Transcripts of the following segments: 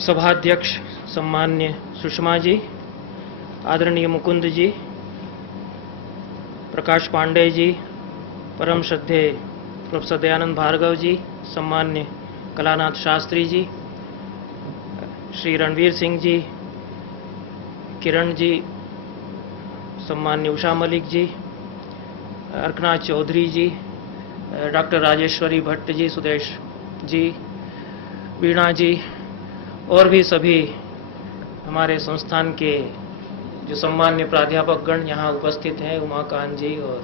सभाध्यक्ष सम्मान्य सुषमा जी, आदरणीय मुकुंद जी, प्रकाश पांडे जी, परम श्रद्धेय प्रोफेसर दयानंद भार्गव जी, सम्मान्य कलानाथ शास्त्री जी, श्री रणवीर सिंह जी, किरण जी, सम्मान्य उषा मलिक जी, अर्कनाथ चौधरी जी, डॉक्टर राजेश्वरी भट्ट जी, सुदेश जी, वीणा जी और भी सभी हमारे संस्थान के जो सम्मान्य प्राध्यापकगण यहाँ उपस्थित हैं, उमाकांत जी और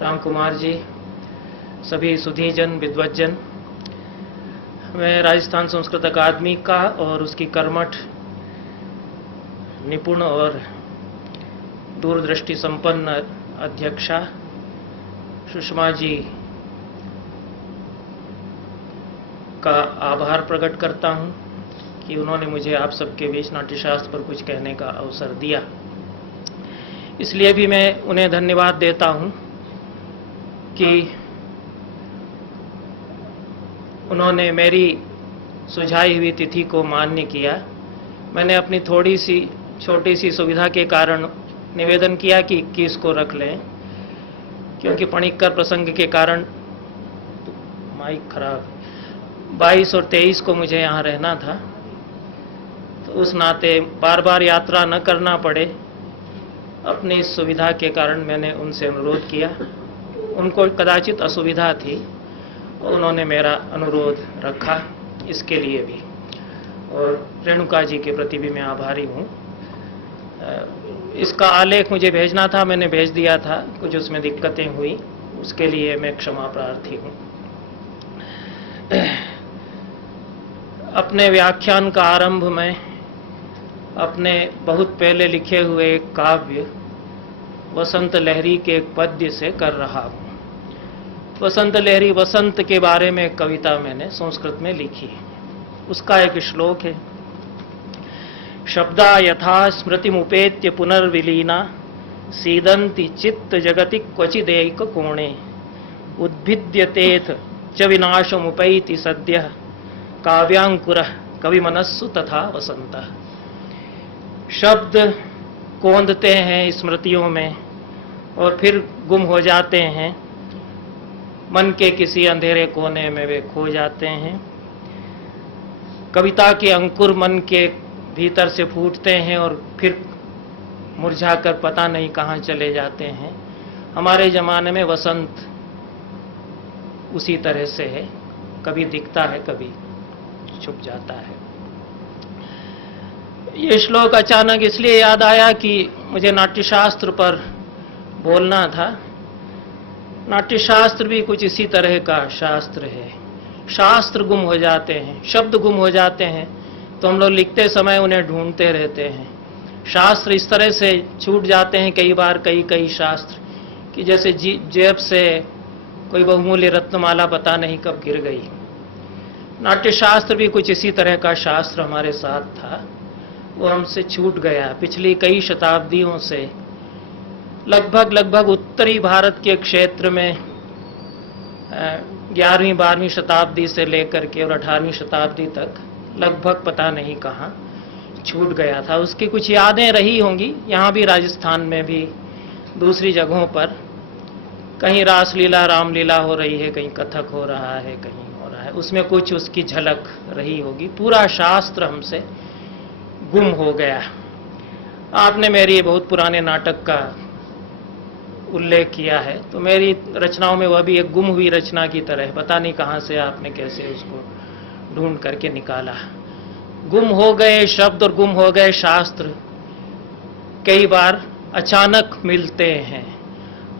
राम कुमार जी, सभी सुधीजन विद्वज्जन। मैं राजस्थान संस्कृत अकादमी का और उसकी कर्मठ, निपुण और दूरदृष्टि संपन्न अध्यक्षा सुषमा जी का आभार प्रकट करता हूँ कि उन्होंने मुझे आप सबके बीच नाट्यशास्त्र पर कुछ कहने का अवसर दिया। इसलिए भी मैं उन्हें धन्यवाद देता हूँ कि उन्होंने मेरी सुझाई हुई तिथि को मान्य किया। मैंने अपनी थोड़ी सी छोटी सी सुविधा के कारण निवेदन किया कि 21 को रख लें, क्योंकि पणिक्कर प्रसंग के कारण माइक खराब, 22 और 23 को मुझे यहाँ रहना था, तो उस नाते बार बार यात्रा न करना पड़े, अपनी इस सुविधा के कारण मैंने उनसे अनुरोध किया। उनको कदाचित असुविधा थी, उन्होंने मेरा अनुरोध रखा, इसके लिए भी। और रेणुका जी के प्रति भी मैं आभारी हूँ। इसका आलेख मुझे भेजना था, मैंने भेज दिया था, कुछ उसमें दिक्कतें हुई, उसके लिए मैं क्षमा प्रार्थी हूँ। अपने व्याख्यान का आरंभ में अपने बहुत पहले लिखे हुए एक काव्य वसंत लहरी के एक पद्य से कर रहा हूँ। वसंत लहरी, वसंत के बारे में एक कविता मैंने संस्कृत में लिखी, उसका एक श्लोक है। शब्दा यथा स्मृतिमुपेत्य पुनर्विलीना सीदन्ति चित्त जगति क्वचिदेक कोणे उद्भिद्यतेथ च विनाशमुपैति सद्यः काव्यांकुरः कविमनस्सु तथा वसंतः। शब्द कौंधते हैं स्मृतियों में और फिर गुम हो जाते हैं, मन के किसी अंधेरे कोने में वे खो जाते हैं। कविता के अंकुर मन के भीतर से फूटते हैं और फिर मुरझाकर पता नहीं कहाँ चले जाते हैं। हमारे ज़माने में वसंत उसी तरह से है, कभी दिखता है, कभी छुप जाता है। ये श्लोक अचानक इसलिए याद आया कि मुझे नाट्यशास्त्र पर बोलना था। नाट्यशास्त्र भी कुछ इसी तरह का शास्त्र है। शास्त्र गुम हो जाते हैं, शब्द गुम हो जाते हैं, तो हम लोग लिखते समय उन्हें ढूंढते रहते हैं। शास्त्र इस तरह से छूट जाते हैं कई बार, कई शास्त्र कि जैसे जेब से कोई बहुमूल्य रत्नमाला पता नहीं कब गिर गई। नाट्यशास्त्र भी कुछ इसी तरह का शास्त्र हमारे साथ था, वो हमसे छूट गया। पिछली कई शताब्दियों से लगभग उत्तरी भारत के क्षेत्र में 11वीं 12वीं शताब्दी से लेकर के और 18वीं शताब्दी तक लगभग पता नहीं कहाँ छूट गया था। उसकी कुछ यादें रही होंगी, यहाँ भी राजस्थान में भी दूसरी जगहों पर कहीं रासलीला रामलीला हो रही है, कहीं कथक हो रहा है, कहीं हो रहा है, उसमें कुछ उसकी झलक रही होगी। पूरा शास्त्र हमसे गुम हो गया। आपने मेरी बहुत पुराने नाटक का उल्लेख किया है, तो मेरी रचनाओं में वह भी एक गुम हुई रचना की तरह, पता नहीं कहाँ से आपने कैसे उसको ढूंढ करके निकाला। गुम हो गए शब्द और गुम हो गए शास्त्र कई बार अचानक मिलते हैं,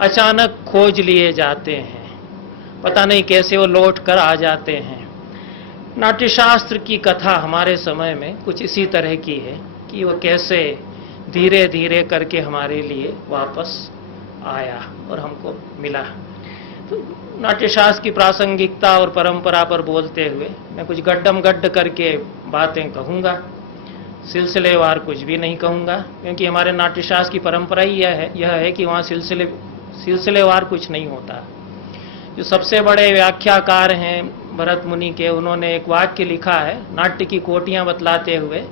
अचानक खोज लिए जाते हैं। पता नहीं कैसे वो लौट कर आ जाते हैं। नाट्यशास्त्र की कथा हमारे समय में कुछ इसी तरह की है कि वो कैसे धीरे धीरे करके हमारे लिए वापस आया और हमको मिला। तो नाट्यशास्त्र की प्रासंगिकता और परंपरा पर बोलते हुए मैं कुछ गड्ढम गड्ढ करके बातें कहूँगा, सिलसिलेवार कुछ भी नहीं कहूँगा, क्योंकि हमारे नाट्यशास्त्र की परंपरा ही यह है कि वहाँ सिलसिलेवार कुछ नहीं होता। जो सबसे बड़े व्याख्याकार हैं भरत मुनि के, उन्होंने एक वाक्य लिखा है नाट्य की कोटियां बतलाते हुए,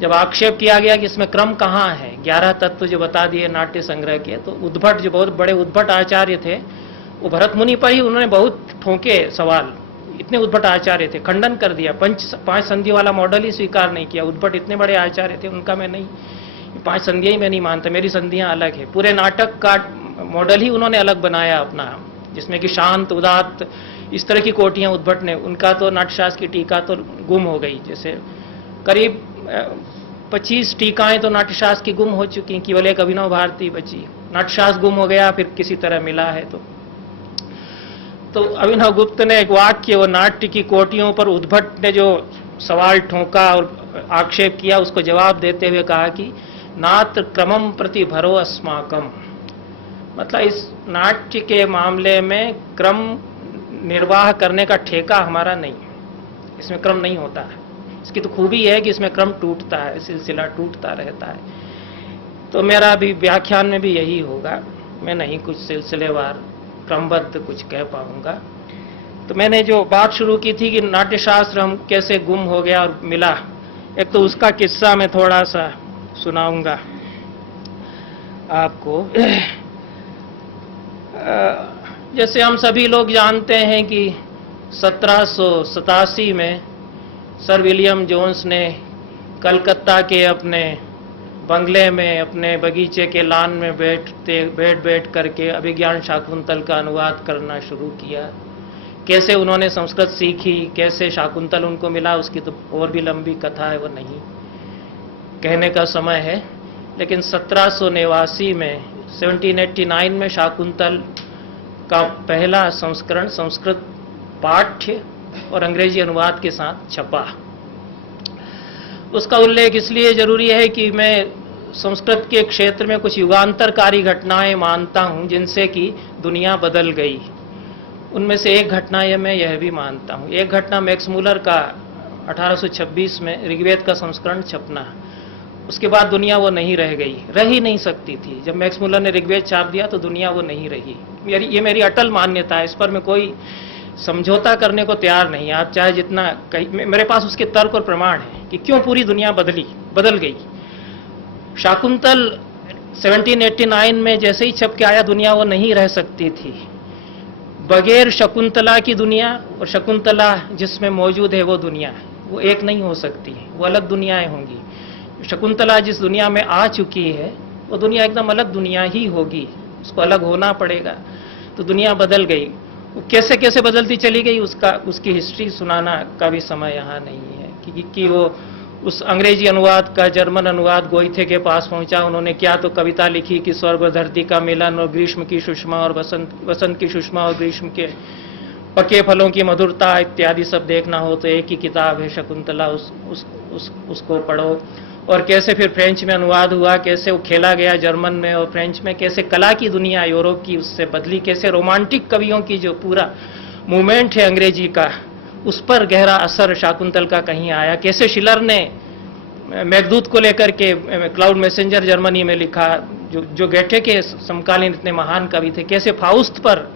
जब आक्षेप किया गया कि इसमें क्रम कहाँ है, 11 तत्व जो बता दिए नाट्य संग्रह के, तो उद्भट, जो बहुत बड़े उद्भट आचार्य थे, वो भरत मुनि पर ही उन्होंने बहुत ठोके सवाल। इतने उद्भट आचार्य थे, खंडन कर दिया, 5 संधि वाला मॉडल ही स्वीकार नहीं किया। उद्भट इतने बड़े आचार्य थे, उनका मैं नहीं, 5 संधियां ही मैं नहीं मानता, मेरी संधियां अलग है। पूरे नाटक का मॉडल ही उन्होंने अलग बनाया अपना, जिसमें कि शांत, उदात्त, इस तरह की कोटियां उद्भट ने। उनका तो नाट्यशास्त्र की टीका तो गुम हो गई, जैसे करीब 25 टीकाएं तो नाट्यशास्त्र की गुम हो चुकी, केवल एक अभिनव भारती बची। नाट्यशास्त्र गुम हो गया, फिर किसी तरह मिला है। तो अभिनव गुप्त ने एक वाक्य, वो नाट्य की कोटियों पर उद्भट ने जो सवाल ठोका और आक्षेप किया, उसको जवाब देते हुए कहा कि नात्र क्रमम प्रति भरो अस्माकम, मतलब इस नाट्य के मामले में क्रम निर्वाह करने का ठेका हमारा नहीं, इसमें क्रम नहीं होता है। इसकी तो खूबी है कि इसमें क्रम टूटता है, सिलसिला टूटता रहता है। तो मेरा भी व्याख्यान में भी यही होगा, मैं नहीं कुछ सिलसिलेवार क्रमबद्ध कुछ कह पाऊंगा। तो मैंने जो बात शुरू की थी कि नाट्यशास्त्र हम कैसे गुम हो गया और मिला, एक तो उसका किस्सा मैं थोड़ा सा सुनाऊंगा आपको। जैसे हम सभी लोग जानते हैं कि 1787 में सर विलियम जोन्स ने कलकत्ता के अपने बंगले में, अपने बगीचे के लान में बैठ करके अभिज्ञान शाकुंतल का अनुवाद करना शुरू किया। कैसे उन्होंने संस्कृत सीखी, कैसे शाकुंतल उनको मिला, उसकी तो और भी लंबी कथा है, वो नहीं कहने का समय है। लेकिन 1789 में 1789 में शाकुंतल का पहला संस्करण संस्कृत पाठ्य और अंग्रेजी अनुवाद के साथ छपा। उसका उल्लेख इसलिए जरूरी है कि मैं संस्कृत के क्षेत्र में कुछ युगांतरकारी घटनाएं मानता हूं जिनसे कि दुनिया बदल गई। उनमें से एक घटना मैं यह भी मानता हूं, एक घटना मैक्स मूलर का 1826 में ऋग्वेद का संस्करण छपना। उसके बाद दुनिया वो नहीं रह गई, रह ही नहीं सकती थी। जब मैक्स मूलर ने ऋग्वेद छाप दिया तो दुनिया वो नहीं रही। ये मेरी अटल मान्यता है, इस पर मैं कोई समझौता करने को तैयार नहीं। आप चाहे जितना मेरे पास उसके तर्क और प्रमाण है कि क्यों पूरी दुनिया बदल गई। शाकुंतल 1789 में जैसे ही छप के आया, दुनिया वो नहीं रह सकती थी। बगैर शकुंतला की दुनिया और शकुंतला जिसमें मौजूद है वो दुनिया, वो एक नहीं हो सकती, वो अलग दुनियाएं होंगी। शकुंतला जिस दुनिया में आ चुकी है वो दुनिया एकदम अलग दुनिया ही होगी, उसको अलग होना पड़ेगा। तो दुनिया बदल गई। वो कैसे कैसे बदलती चली गई उसकी हिस्ट्री सुनाना का भी समय यहाँ नहीं है कि वो उस अंग्रेजी अनुवाद का जर्मन अनुवाद गोइथे के पास पहुंचा। उन्होंने क्या तो कविता लिखी कि स्वर्ग और धरती का मिलन और ग्रीष्म की सुषमा और वसंत की सुषमा और ग्रीष्म के पके फलों की मधुरता इत्यादि सब देखना हो तो एक ही किताब है शकुंतला, उसको पढ़ो। और कैसे फिर फ्रेंच में अनुवाद हुआ, कैसे वो खेला गया जर्मन में और फ्रेंच में, कैसे कला की दुनिया यूरोप की उससे बदली, कैसे रोमांटिक कवियों की जो पूरा मूवमेंट है अंग्रेजी का, उस पर गहरा असर शाकुंतल का कहीं आया। कैसे शिलर ने मेघदूत को लेकर के क्लाउड मैसेंजर जर्मनी में लिखा, जो गेटे के समकालीन इतने महान कवि थे। कैसे फाउस्ट पर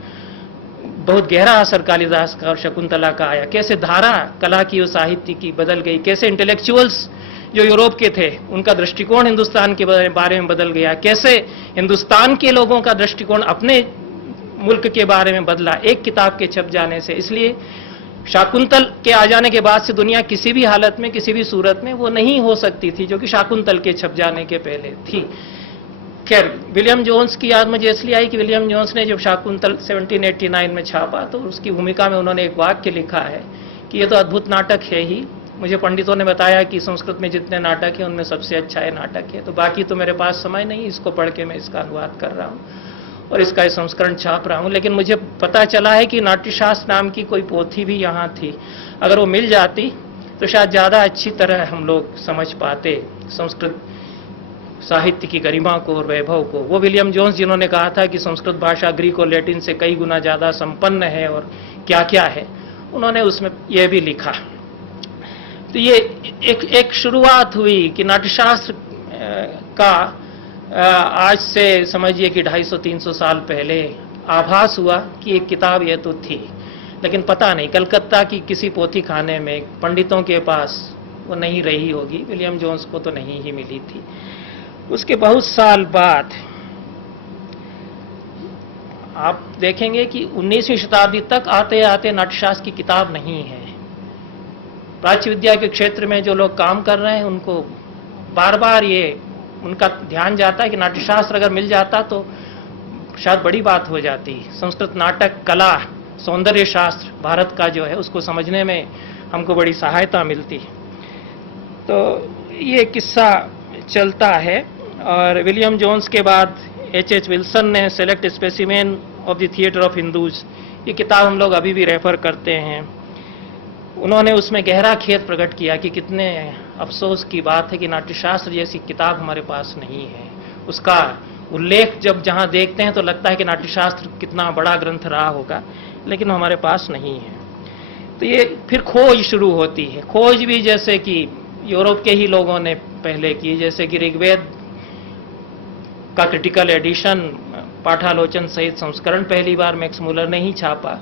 बहुत गहरा असर कालिदास का और शकुंतला का आया। कैसे धारा कला की और साहित्य की बदल गई। कैसे इंटेलेक्चुअल्स जो यूरोप के थे उनका दृष्टिकोण हिंदुस्तान के बारे में बदल गया। कैसे हिंदुस्तान के लोगों का दृष्टिकोण अपने मुल्क के बारे में बदला एक किताब के छप जाने से। इसलिए शाकुंतल के आ जाने के बाद से दुनिया किसी भी हालत में, किसी भी सूरत में वो नहीं हो सकती थी जो कि शाकुंतल के छप जाने के पहले थी। खैर, विलियम जोन्स की याद मुझे इसलिए आई कि विलियम जोन्स ने जब शाकुंतल 1789 में छापा तो उसकी भूमिका में उन्होंने एक वाक्य लिखा है कि ये तो अद्भुत नाटक है ही। मुझे पंडितों ने बताया कि संस्कृत में जितने नाटक हैं उनमें सबसे अच्छा ये नाटक है। तो बाकी तो मेरे पास समय नहीं, इसको पढ़ के मैं इसका अनुवाद कर रहा हूँ। और इसका संस्करण छाप रहा हूं। लेकिन मुझे पता चला है कि नाट्यशास्त्र नाम की कोई पोथी भी यहाँ थी, अगर वो मिल जाती तो शायद ज़्यादा अच्छी तरह हम लोग समझ पाते संस्कृत साहित्य की गरिमा को और वैभव को। वो विलियम जोन्स जिन्होंने कहा था कि संस्कृत भाषा ग्रीक और लैटिन से कई गुना ज़्यादा संपन्न है और क्या क्या है, उन्होंने उसमें यह भी लिखा। तो ये एक शुरुआत हुई कि नाट्यशास्त्र का आज से समझिए कि 250-300 साल पहले आभास हुआ कि एक किताब यह तो थी, लेकिन पता नहीं कलकत्ता की किसी पोथी खाने में पंडितों के पास वो नहीं रही होगी, विलियम जोन्स को तो नहीं ही मिली थी। उसके बहुत साल बाद आप देखेंगे कि 19वीं शताब्दी तक आते आते नाट्यशास्त्र की किताब नहीं है। प्राच्य विद्या के क्षेत्र में जो लोग काम कर रहे हैं उनको बार बार ये उनका ध्यान जाता है कि नाट्यशास्त्र अगर मिल जाता तो शायद बड़ी बात हो जाती। संस्कृत नाटक कला, सौंदर्य शास्त्र भारत का जो है उसको समझने में हमको बड़ी सहायता मिलती। तो ये किस्सा चलता है। और विलियम जोन्स के बाद H.H. विल्सन ने select specimen of the theatre of Hindus, ये किताब हम लोग अभी भी रेफर करते हैं। उन्होंने उसमें गहरा खेद प्रकट किया कि कितने अफसोस की बात है कि नाट्यशास्त्र जैसी किताब हमारे पास नहीं है। उसका उल्लेख जब जहां देखते हैं तो लगता है कि नाट्यशास्त्र कितना बड़ा ग्रंथ रहा होगा, लेकिन हमारे पास नहीं है। तो ये फिर खोज शुरू होती है। खोज भी जैसे कि यूरोप के ही लोगों ने पहले की, जैसे कि ऋग्वेद का क्रिटिकल एडिशन पाठालोचन सहित संस्करण पहली बार मैक्स मुलर ने ही छापा।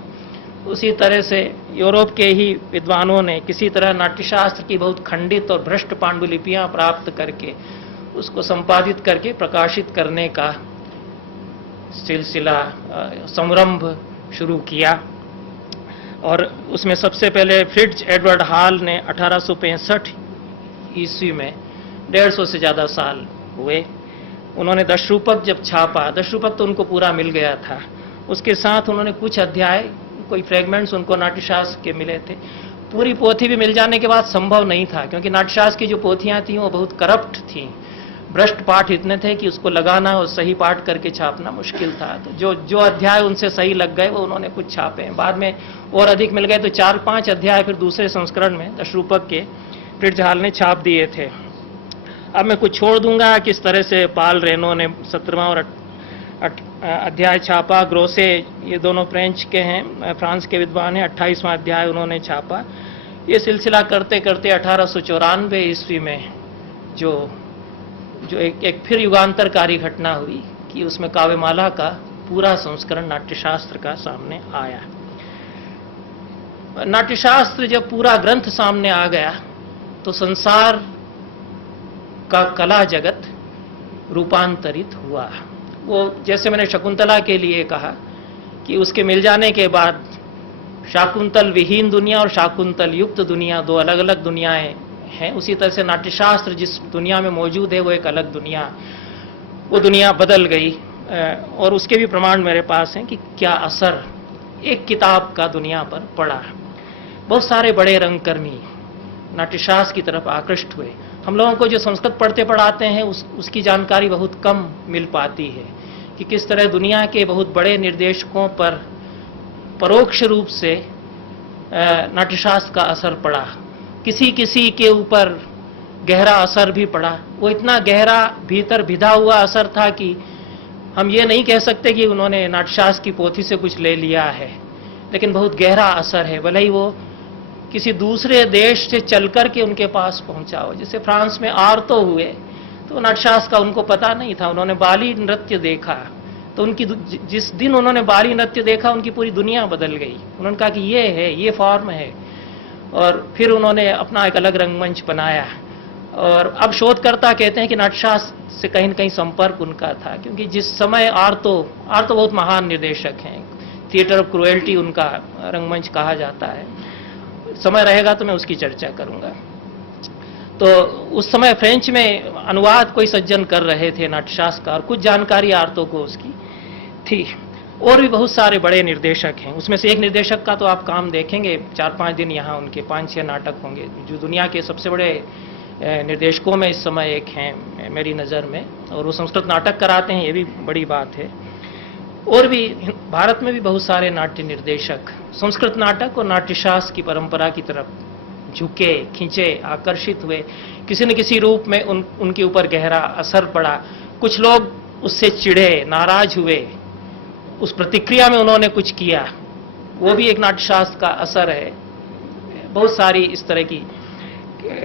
उसी तरह से यूरोप के ही विद्वानों ने किसी तरह नाट्यशास्त्र की बहुत खंडित और भ्रष्ट पांडुलिपियां प्राप्त करके उसको संपादित करके प्रकाशित करने का सिलसिला संरंभ शुरू किया। और उसमें सबसे पहले फ्रिट्ज एडवर्ड हॉल ने 1865 ईस्वी में 150 से ज़्यादा साल हुए, उन्होंने दशरूपक जब छापा, दशरूपक तो उनको पूरा मिल गया था, उसके साथ उन्होंने कुछ अध्याय, कोई फ्रेगमेंट्स उनको नाट्यशास्त्र के मिले थे। पूरी पोथी भी मिल जाने के बाद संभव नहीं था, क्योंकि नाट्यशास्त्र की जो पोथियां थीं वो बहुत करप्ट थीं, भ्रष्ट पाठ इतने थे कि उसको लगाना और सही पाठ करके छापना मुश्किल था। तो जो अध्याय उनसे सही लग गए वो उन्होंने कुछ छापे, बाद में और अधिक मिल गए तो 4-5 अध्याय फिर दूसरे संस्करण में दशरूपक के फ्रिट्ज हॉल ने छाप दिए थे। अब मैं कुछ छोड़ दूंगा। किस तरह से पाल रेनो ने 17वां और अध्याय छापा, ग्रोसे, ये दोनों फ्रेंच के हैं, फ्रांस के विद्वान हैं, 28वां अध्याय उन्होंने छापा। ये सिलसिला करते करते 1894 ईस्वी में जो एक फिर युगांतरकारी घटना हुई कि उसमें काव्यमाला का पूरा संस्करण नाट्यशास्त्र का सामने आया। नाट्यशास्त्र जब पूरा ग्रंथ सामने आ गया तो संसार का कला जगत रूपांतरित हुआ। वो जैसे मैंने शकुंतला के लिए कहा कि उसके मिल जाने के बाद शाकुंतल विहीन दुनिया और शाकुंतल युक्त दुनिया दो अलग अलग दुनियाएं हैं, उसी तरह से नाट्यशास्त्र जिस दुनिया में मौजूद है वो एक अलग दुनिया, वो दुनिया बदल गई। और उसके भी प्रमाण मेरे पास हैं कि क्या असर एक किताब का दुनिया पर पड़ा। बहुत सारे बड़े रंगकर्मी नाट्यशास्त्र की तरफ आकृष्ट हुए। हम लोगों को जो संस्कृत पढ़ते पढ़ाते हैं उसकी जानकारी बहुत कम मिल पाती है कि किस तरह दुनिया के बहुत बड़े निर्देशकों पर परोक्ष रूप से नाट्यशास्त्र का असर पड़ा। किसी किसी के ऊपर गहरा असर भी पड़ा। वो इतना गहरा भीतर भिदा हुआ असर था कि हम ये नहीं कह सकते कि उन्होंने नाट्यशास्त्र की पोथी से कुछ ले लिया है, लेकिन बहुत गहरा असर है। भले ही वो किसी दूसरे देश से चलकर के उनके पास पहुंचा हो। जैसे फ्रांस में आरतो हुए तो नाट्यशास्त्र का उनको पता नहीं था, उन्होंने बाली नृत्य देखा तो उनकी जिस दिन उन्होंने बाली नृत्य देखा उनकी पूरी दुनिया बदल गई। उन्होंने कहा कि ये है, ये फॉर्म है, और फिर उन्होंने अपना एक अलग रंगमंच बनाया। और अब शोधकर्ता कहते हैं कि नाट्यशास्त्र से कहीं न कहीं संपर्क उनका था, क्योंकि जिस समय आरतो बहुत महान निर्देशक हैं, थिएटर ऑफ क्रुएल्टी उनका रंगमंच कहा जाता है। समय रहेगा तो मैं उसकी चर्चा करूंगा। तो उस समय फ्रेंच में अनुवाद कोई सज्जन कर रहे थे नाट्यशास्त्र का, और कुछ जानकारी आरतो को उसकी थी। और भी बहुत सारे बड़े निर्देशक हैं। उसमें से एक निर्देशक का तो आप काम देखेंगे, 4-5 दिन यहाँ उनके 5-6 नाटक होंगे, जो दुनिया के सबसे बड़े निर्देशकों में इस समय एक हैं मेरी नज़र में, और वो संस्कृत नाटक कराते हैं, ये भी बड़ी बात है। और भी भारत में भी बहुत सारे नाट्य निर्देशक संस्कृत नाटक और नाट्यशास्त्र की परंपरा की तरफ झुके, खींचे, आकर्षित हुए, किसी न किसी रूप में उनके ऊपर गहरा असर पड़ा। कुछ लोग उससे चिढ़े, नाराज हुए, उस प्रतिक्रिया में उन्होंने कुछ किया, वो भी एक नाट्यशास्त्र का असर है। बहुत सारी इस तरह की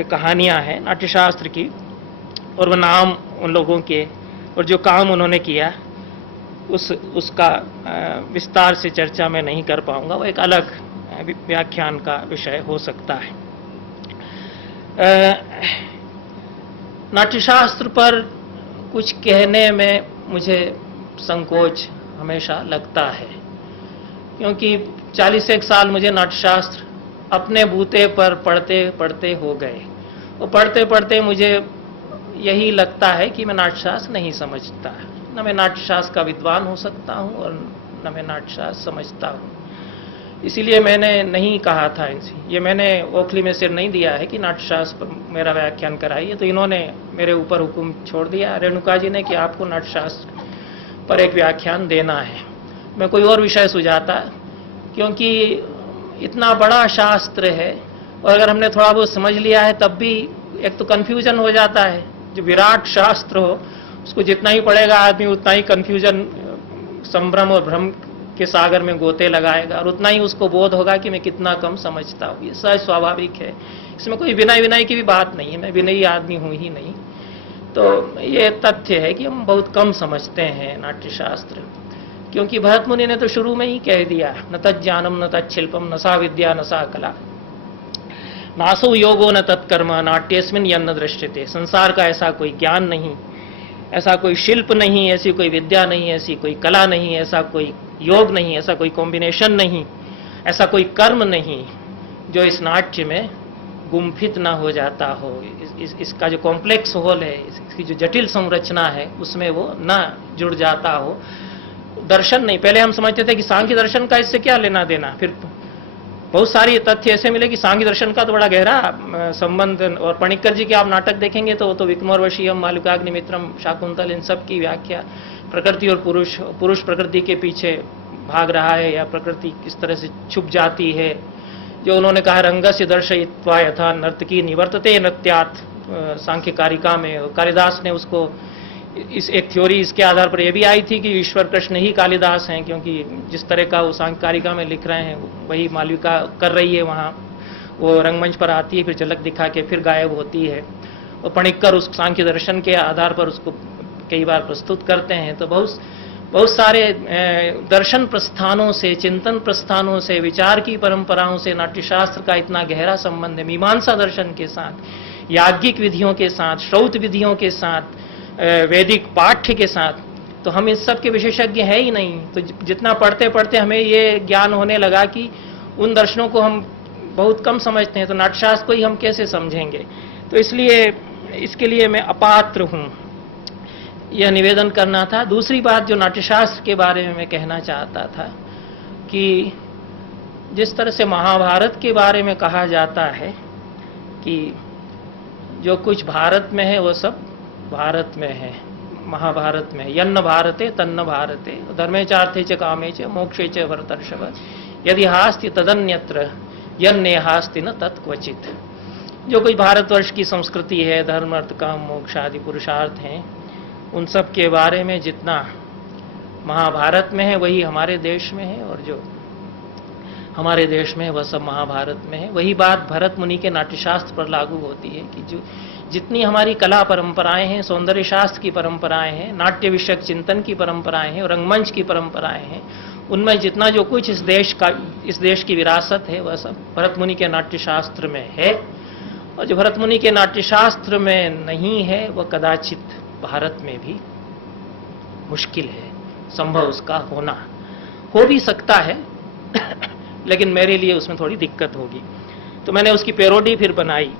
कहानियां हैं नाट्यशास्त्र की, और वो नाम उन लोगों के और जो काम उन्होंने किया उसका विस्तार से चर्चा मैं नहीं कर पाऊंगा, वो एक अलग व्याख्यान का विषय हो सकता है। नाट्यशास्त्र पर कुछ कहने में मुझे संकोच हमेशा लगता है, क्योंकि 41 साल मुझे नाट्यशास्त्र अपने बूते पर पढ़ते पढ़ते हो गए, और पढ़ते पढ़ते मुझे यही लगता है कि मैं नाट्यशास्त्र नहीं समझता, न मैं नाट्यशास्त्र का विद्वान हो सकता हूं और न मैं नाट्यशास्त्र समझता हूं। इसीलिए मैंने नहीं कहा था इनसे, ये मैंने ओखली में सिर नहीं दिया है कि नाट्यशास्त्र पर मेरा व्याख्यान कराइए, तो इन्होंने मेरे ऊपर हुक्म छोड़ दिया रेणुका जी ने कि आपको नाट्यशास्त्र पर एक व्याख्यान देना है। मैं कोई और विषय सुझाता, क्योंकि इतना बड़ा शास्त्र है और अगर हमने थोड़ा बहुत समझ लिया है तब भी एक तो कंफ्यूजन हो जाता है। जो विराट शास्त्र हो उसको जितना ही पढ़ेगा आदमी उतना ही कंफ्यूजन, संभ्रम और भ्रम के सागर में गोते लगाएगा, और उतना ही उसको बोध होगा कि मैं कितना कम समझता हूँ। ये सहज स्वाभाविक है, इसमें कोई विनय विनय की भी बात नहीं है, मैं विनयी आदमी हूँ ही नहीं। तो ये तथ्य है कि हम बहुत कम समझते हैं नाट्यशास्त्र, क्योंकि भरत मुनि ने तो शुरू में ही कह दिया, न तज्ज्ञानम न तच्छिल्पम न सा विद्या न सा कला नासो योगो न तत्कर्म नाट्यस्मिन् यन्न दृश्यते। संसार का ऐसा कोई ज्ञान नहीं, ऐसा कोई शिल्प नहीं, ऐसी कोई विद्या नहीं, ऐसी कोई कला नहीं, ऐसा कोई योग नहीं, ऐसा कोई कॉम्बिनेशन नहीं, ऐसा कोई कर्म नहीं जो इस नाट्य में गुम्फित ना हो जाता हो। इसका जो कॉम्प्लेक्स होल है, इसकी जो जटिल संरचना है, उसमें वो ना जुड़ जाता हो। दर्शन नहीं, पहले हम समझते थे कि सांख्य दर्शन का इससे क्या लेना देना, फिर बहुत सारी तथ्य ऐसे मिले कि सांख्य दर्शन का तो बड़ा गहरा संबंध। और पणिक्कर जी के आप नाटक देखेंगे तो विक्रमोर्वशीयम, मालविकाग्निमित्रम, शाकुंतल, इन सब की व्याख्या प्रकृति और पुरुष प्रकृति के पीछे भाग रहा है या प्रकृति किस तरह से छुप जाती है। जो उन्होंने कहा रंगस्य दर्शयित्वा यथा नर्तकी निवर्तते नृत्यात्, सांख्य कारिका में कालिदास ने उसको इस एक थ्योरी इसके आधार पर यह भी आई थी कि ईश्वर कृष्ण ही कालिदास हैं, क्योंकि जिस तरह का वो सांख्य कारिका में लिख रहे हैं वही मालविका कर रही है। वहाँ वो रंगमंच पर आती है, फिर झलक दिखा के फिर गायब होती है, और पणिक्कर उस सांख्य दर्शन के आधार पर उसको कई बार प्रस्तुत करते हैं। तो बहुत सारे दर्शन प्रस्थानों से, चिंतन प्रस्थानों से, विचार की परंपराओं से नाट्यशास्त्र का इतना गहरा संबंध है, मीमांसा दर्शन के साथ, याज्ञिक विधियों के साथ, श्रौत विधियों के साथ, वैदिक पाठ्य के साथ। तो हम इस सब के विशेषज्ञ हैं ही नहीं। तो जितना पढ़ते पढ़ते हमें ये ज्ञान होने लगा कि उन दर्शनों को हम बहुत कम समझते हैं, तो नाट्यशास्त्र को ही हम कैसे समझेंगे। तो इसलिए इसके लिए मैं अपात्र हूँ, यह निवेदन करना था। दूसरी बात जो नाट्यशास्त्र के बारे में मैं कहना चाहता था कि जिस तरह से महाभारत के बारे में कहा जाता है कि जो कुछ भारत में है वो सब भारत में है, महाभारत में, यन्न भारते तन्न भारते धर्मे चार्थे च कामे च मोक्षे च भरतर्षभ यदि हास्ति तदन्यत्र यन्ने हास्ति न तत्क्वचित। जो कुछ भारतवर्ष की संस्कृति है, धर्म अर्थ काम मोक्ष आदि पुरुषार्थ हैं, उन सब के बारे में जितना महाभारत में है वही हमारे देश में है, और जो हमारे देश में वह सब महाभारत में है। वही बात भरत मुनि के नाट्यशास्त्र पर लागू होती है कि जो जितनी हमारी कला परंपराएं हैं, सौंदर्य शास्त्र की परंपराएं हैं, नाट्य विषयक चिंतन की परंपराएं हैं और रंगमंच की परंपराएं हैं, उनमें जितना जो कुछ इस देश की विरासत है वह सब भरत मुनि के नाट्यशास्त्र में है। और जो भरत मुनि के नाट्यशास्त्र में नहीं है वह कदाचित भारत में भी मुश्किल है, संभव उसका होना हो भी सकता है लेकिन मेरे लिए उसमें थोड़ी दिक्कत होगी। तो मैंने उसकी पैरोडी फिर बनाई,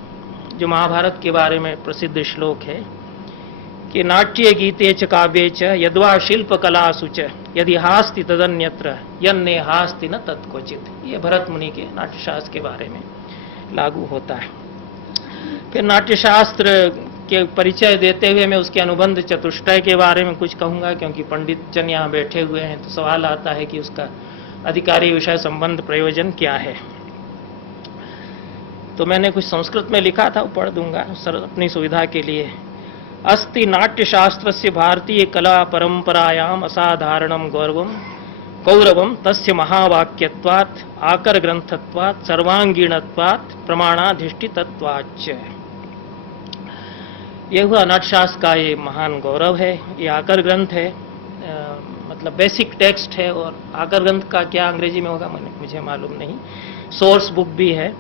जो महाभारत के बारे में प्रसिद्ध श्लोक है कि नाट्य गीते च काव्ये च यद्वा शिल्प कलासु च यदि हास्ति तदन्यत्र यन्ने हास्ति न तत्क्वचित। ये भरत मुनि के नाट्यशास्त्र के बारे में लागू होता है। फिर नाट्यशास्त्र उसके परिचय देते हुए मैं उसके अनुबंध चतुष्टय के बारे में कुछ कहूँगा, क्योंकि पंडित जन यहाँ बैठे हुए हैं तो सवाल आता है कि उसका अधिकारी विषय संबंध प्रयोजन क्या है। तो मैंने कुछ संस्कृत में लिखा था, वो पढ़ दूंगा सर अपनी सुविधा के लिए। अस्ति नाट्यशास्त्रस्य भारतीय कला परंपरायाम असाधारणम गौरवम कौरवम तस्य महावाक्यत्वात् आकर ग्रंथत्वात् सर्वांगीणत्वात् प्रमाणाधिष्ठितत्वाच्च। यह हुआ नाट्यशास्त्र का ये महान गौरव है। ये आकर ग्रंथ है, मतलब बेसिक टेक्स्ट है। और आकर ग्रंथ का क्या अंग्रेजी में होगा मुझे मालूम नहीं। सोर्स बुक भी है।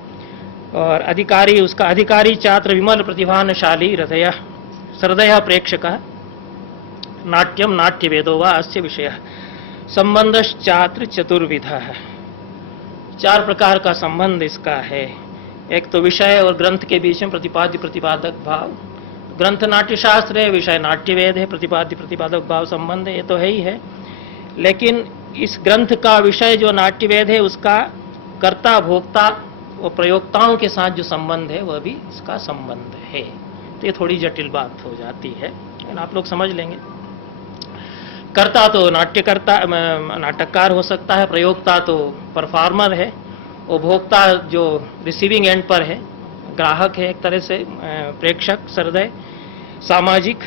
और अधिकारी, उसका अधिकारी छात्र विमल प्रतिभानशाली हृदय प्रेक्षक नाट्यम नाट्य वेदो वा अस्य विषय संबंधश्चात्र चतुर्विध। 4 प्रकार का संबंध इसका है। एक तो विषय और ग्रंथ के बीच में प्रतिपाद्य प्रतिपादक भाव। ग्रंथ नाट्यशास्त्र है, विषय नाट्यवेद है, प्रतिपाद्य प्रतिपादक भाव संबंध है, ये तो है ही है। लेकिन इस ग्रंथ का विषय जो नाट्यवेद है उसका कर्ता भोक्ता और प्रयोक्ताओं के साथ जो संबंध है वह भी इसका संबंध है। तो ये थोड़ी जटिल बात हो जाती है, लेकिन आप लोग समझ लेंगे। कर्ता तो नाटककार हो सकता है, प्रयोक्ता तो परफॉर्मर है, और भोक्ता जो रिसीविंग एंड पर है, ग्राहक है, एक तरह से प्रेक्षक, सहृदय, सामाजिक।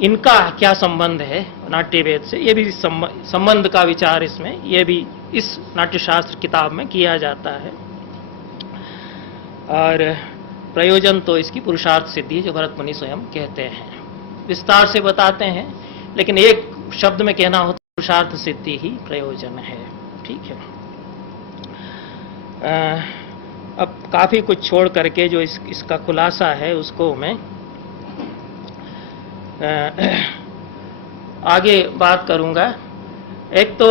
इनका क्या संबंध है नाट्यवेद से, ये भी संबंध का विचार इसमें, ये भी इस नाट्यशास्त्र किताब में किया जाता है। और प्रयोजन तो इसकी पुरुषार्थ सिद्धि, जो भरत मुनि स्वयं कहते हैं, विस्तार से बताते हैं, लेकिन एक शब्द में कहना हो तो पुरुषार्थ सिद्धि ही प्रयोजन है। ठीक है। अब काफी कुछ छोड़ करके जो इसका खुलासा है उसको मैं आगे बात करूंगा। एक तो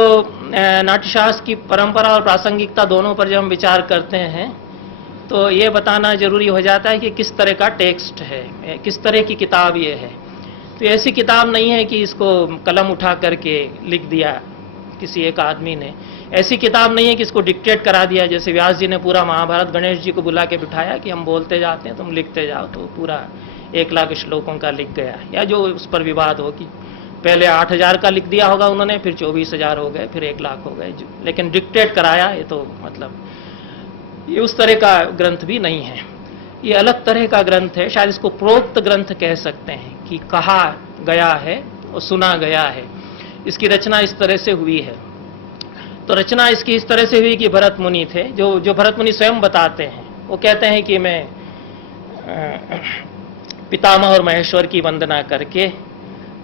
नाट्यशास्त्र की परंपरा और प्रासंगिकता दोनों पर जब हम विचार करते हैं तो ये बताना जरूरी हो जाता है कि किस तरह का टेक्स्ट है, किस तरह की किताब ये है। तो ऐसी किताब नहीं है कि इसको कलम उठा करके लिख दिया किसी एक आदमी ने। ऐसी किताब नहीं है कि इसको डिक्टेट करा दिया, जैसे व्यास जी ने पूरा महाभारत गणेश जी को बुला के बिठाया कि हम बोलते जाते हैं तुम लिखते जाओ, तो पूरा 1 लाख श्लोकों का लिख गया। या जो उस पर विवाद हो कि पहले 8,000 का लिख दिया होगा उन्होंने, फिर 24,000 हो गए, फिर 1 लाख हो गए, लेकिन डिक्टेट कराया, ये तो मतलब ये उस तरह का ग्रंथ भी नहीं है। ये अलग तरह का ग्रंथ है। शायद इसको प्रोक्त ग्रंथ कह सकते हैं कि कहा गया है और सुना गया है। इसकी रचना इस तरह से हुई है। तो रचना इसकी इस तरह से हुई कि भरत मुनि थे, जो भरत मुनि स्वयं बताते हैं। वो कहते हैं कि मैं पितामह और महेश्वर की वंदना करके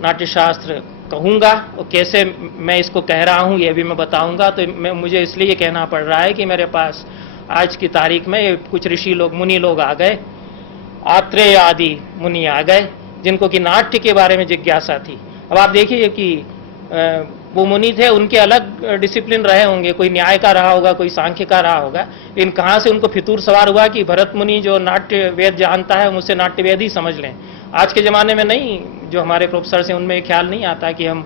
नाट्यशास्त्र कहूँगा, और कैसे मैं इसको कह रहा हूँ ये भी मैं बताऊँगा। तो मुझे इसलिए कहना पड़ रहा है कि मेरे पास आज की तारीख में कुछ ऋषि लोग, मुनि लोग आ गए, आत्रेय आदि मुनि आ गए, जिनको कि नाट्य के बारे में जिज्ञासा थी। अब आप देखिए कि वो मुनि थे, उनके अलग डिसिप्लिन रहे होंगे, कोई न्याय का रहा होगा, कोई सांख्य का रहा होगा, लेकिन कहाँ से उनको फितूर सवार हुआ कि भरत मुनि जो नाट्य वेद जानता है मुझसे नाट्य वेद ही समझ लें। आज के ज़माने में नहीं, जो हमारे प्रोफेसर हैं उनमें ख्याल नहीं आता कि हम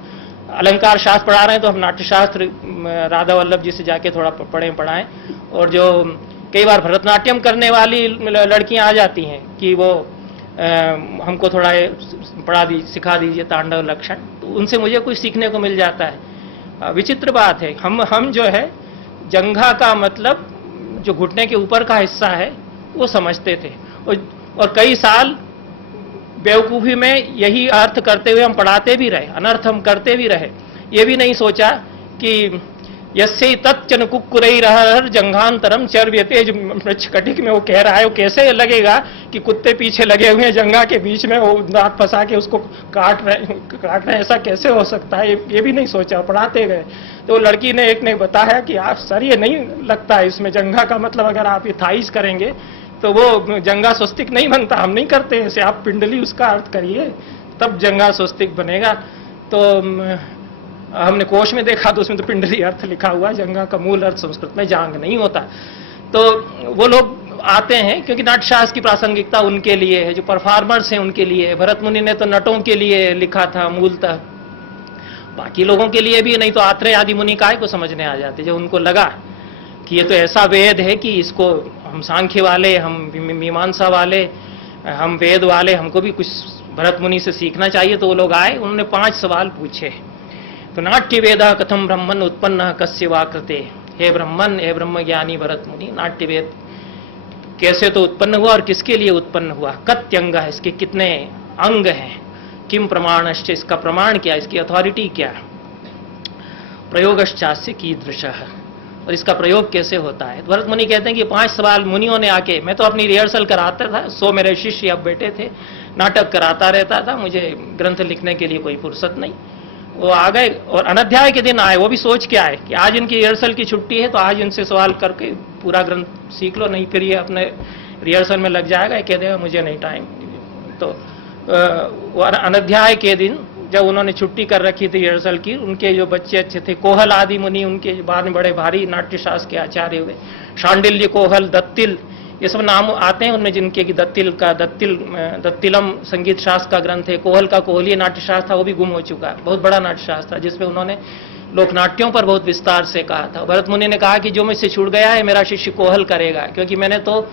अलंकार शास्त्र पढ़ा रहे हैं तो हम नाट्यशास्त्र राधा वल्लभ जी से जाके थोड़ा पढ़ाएं। और जो कई बार भरतनाट्यम करने वाली लड़कियां आ जाती हैं कि वो हमको थोड़ा सिखा दीजिए तांडव लक्षण, तो उनसे मुझे कुछ सीखने को मिल जाता है। विचित्र बात है, हम जो है जंघा का मतलब जो घुटने के ऊपर का हिस्सा है वो समझते थे, और कई साल बेवकूफ़ी में यही अर्थ करते हुए हम पढ़ाते भी रहे, अनर्थ हम करते भी रहे। ये भी नहीं सोचा कि यस्य तच्चन कुक्कुरैरहर जंघांतरम चर्व्यते, जो मृच्छकटिक में वो कह रहा है, वो कैसे लगेगा कि कुत्ते पीछे लगे हुए हैं जंघा के बीच में, वो दांत फंसा के उसको काट रहे, ऐसा कैसे हो सकता है, ये भी नहीं सोचा, पढ़ाते गए। तो लड़की ने एक ने बताया कि आप सर ये नहीं लगता है इसमें जंघा का मतलब, अगर आप ये थाइस करेंगे तो वो जंघा स्वस्तिक नहीं बनता, हम नहीं करते ऐसे, आप पिंडली उसका अर्थ करिए तब जंघा स्वस्तिक बनेगा। तो हमने कोश में देखा तो उसमें तो पिंडली अर्थ लिखा हुआ, जंघा का मूल अर्थ संस्कृत में जांग नहीं होता। तो वो लोग आते हैं क्योंकि नाट्यशास्त्र की प्रासंगिकता उनके लिए है, जो परफॉर्मर्स हैं उनके लिए। भरत मुनि ने तो नटों के लिए लिखा था मूलतः, बाकी लोगों के लिए भी नहीं तो आत्रेय आदि मुनि काय को समझने आ जाते, जब उनको लगा कि ये तो ऐसा वेद है कि इसको हम सांख्य वाले, हम मीमांसा वाले, हम वेद वाले, हमको भी कुछ भरत मुनि से सीखना चाहिए। तो वो लोग आए, उन्होंने 5 सवाल पूछे। तो नाट्य वेदा कथम ब्रह्मन उत्पन्न कस्य वा कृते, हे ब्रह्मन, हे ब्रह्म ज्ञानी भरत मुनि, नाट्य वेद कैसे तो उत्पन्न हुआ और किसके लिए उत्पन्न हुआ, कत्यंग है, इसके कितने अंग हैं, किम प्रमाणश्च, इसका प्रमाण क्या, इसकी अथॉरिटी क्या, प्रयोगश्चास्य कीदृशः, और इसका प्रयोग कैसे होता है। भरत मुनि कहते हैं कि 5 सवाल मुनियों ने आके, मैं तो अपनी रिहर्सल कराता था, 100 मेरे शिष्य अब बैठे थे, नाटक कराता रहता था, मुझे ग्रंथ लिखने के लिए कोई फुर्सत नहीं। वो आ गए और अनध्याय के दिन आए, वो भी सोच के आए कि आज इनकी रिहर्सल की छुट्टी है तो आज इनसे सवाल करके पूरा ग्रंथ सीख लो, नहीं फिर ये अपने रिहर्सल में लग जाएगा, कह देगा मुझे नहीं टाइम। तो अनध्याय के दिन जब उन्होंने छुट्टी कर रखी थी रिहर्सल की, उनके जो बच्चे अच्छे थे, कोहल आदि मुनि उनके बाद में बड़े भारी नाट्यशास्त्र के आचार्य हुए, शांडिल्य, कोहल, दत्तिल, ये सब नाम आते हैं उनमें, जिनके की दत्तिलम संगीत शास्त्र का ग्रंथ है, कोहल का कोहलीय नाट्यशास्त्र था, वो भी गुम हो चुका है, बहुत बड़ा नाट्यशास्त्र था जिसमें उन्होंने लोकनाट्यों पर बहुत विस्तार से कहा था। भरत मुनि ने कहा कि जो मुझसे छूट गया है मेरा शिष्य कोहल करेगा, क्योंकि मैंने तो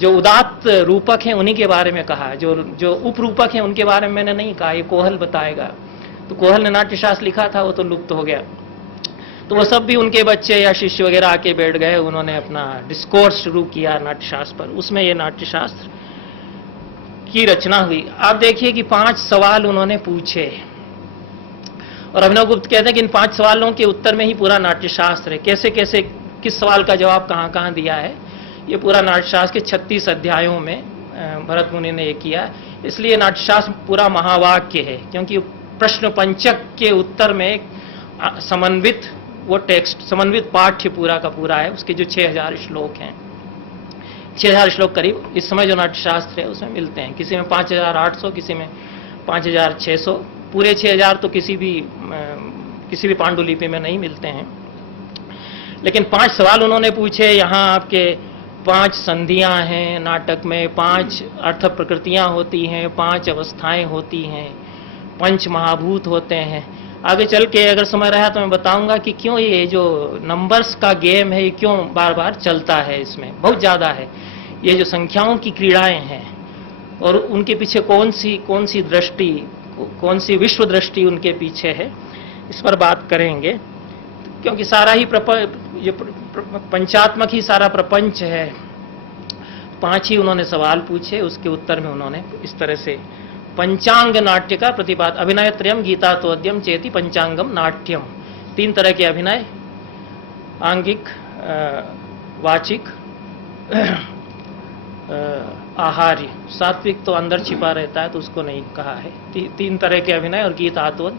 जो उदात्त रूपक हैं उन्हीं के बारे में कहा, जो उपरूपक हैं उनके बारे में मैंने नहीं कहा, ये कोहल बताएगा। तो कोहल ने नाट्यशास्त्र लिखा था, वो तो लुप्त हो गया। तो वो सब भी उनके बच्चे या शिष्य वगैरह आके बैठ गए, उन्होंने अपना डिस्कोर्स शुरू किया नाट्यशास्त्र पर, उसमें ये नाट्यशास्त्र की रचना हुई। आप देखिए कि 5 सवाल उन्होंने पूछे और अभिनवगुप्त कहते हैं कि इन 5 सवालों के उत्तर में ही पूरा नाट्यशास्त्र है, कैसे कैसे किस सवाल का जवाब कहाँ कहाँ दिया है, ये पूरा नाट्यशास्त्र के 36 अध्यायों में भरत मुनि ने ये किया। इसलिए नाट्यशास्त्र पूरा महावाक्य है, क्योंकि प्रश्न पंचक के उत्तर में एक समन्वित वो टेक्स्ट, समन्वित पाठ्य पूरा का पूरा है, उसके जो 6000 श्लोक हैं, 6000 श्लोक करीब इस समय जो नाट्यशास्त्र है उसमें मिलते हैं, किसी में 5800, किसी में 5600, पूरे 6000 तो किसी भी पांडुलिपि में नहीं मिलते हैं। लेकिन 5 सवाल उन्होंने पूछे। यहाँ आपके 5 संधियां हैं नाटक में, 5 अर्थ प्रकृतियां होती हैं, 5 अवस्थाएं होती हैं, 5 महाभूत होते हैं। आगे चल के अगर समय रहा तो मैं बताऊंगा कि क्यों ये जो नंबर्स का गेम है ये क्यों बार बार चलता है, इसमें बहुत ज्यादा है। ये जो संख्याओं की क्रीड़ाएं हैं और उनके पीछे कौन सी दृष्टि, कौन सी विश्व दृष्टि उनके पीछे है, इस पर बात करेंगे। क्योंकि सारा ही पंचात्मक ही सारा प्रपंच है। 5 ही उन्होंने सवाल पूछे, उसके उत्तर में उन्होंने इस तरह से पंचांग नाट्य का प्रतिपाद, अभिनय त्रयम गीता तोद्यम चेति पंचांगम नाट्यम, 3 तरह के अभिनय, आंगिक, वाचिक, आहार्य। सात्विक तो अंदर छिपा रहता है तो उसको नहीं कहा है। 3 तरह के अभिनय और गीता तोद्य,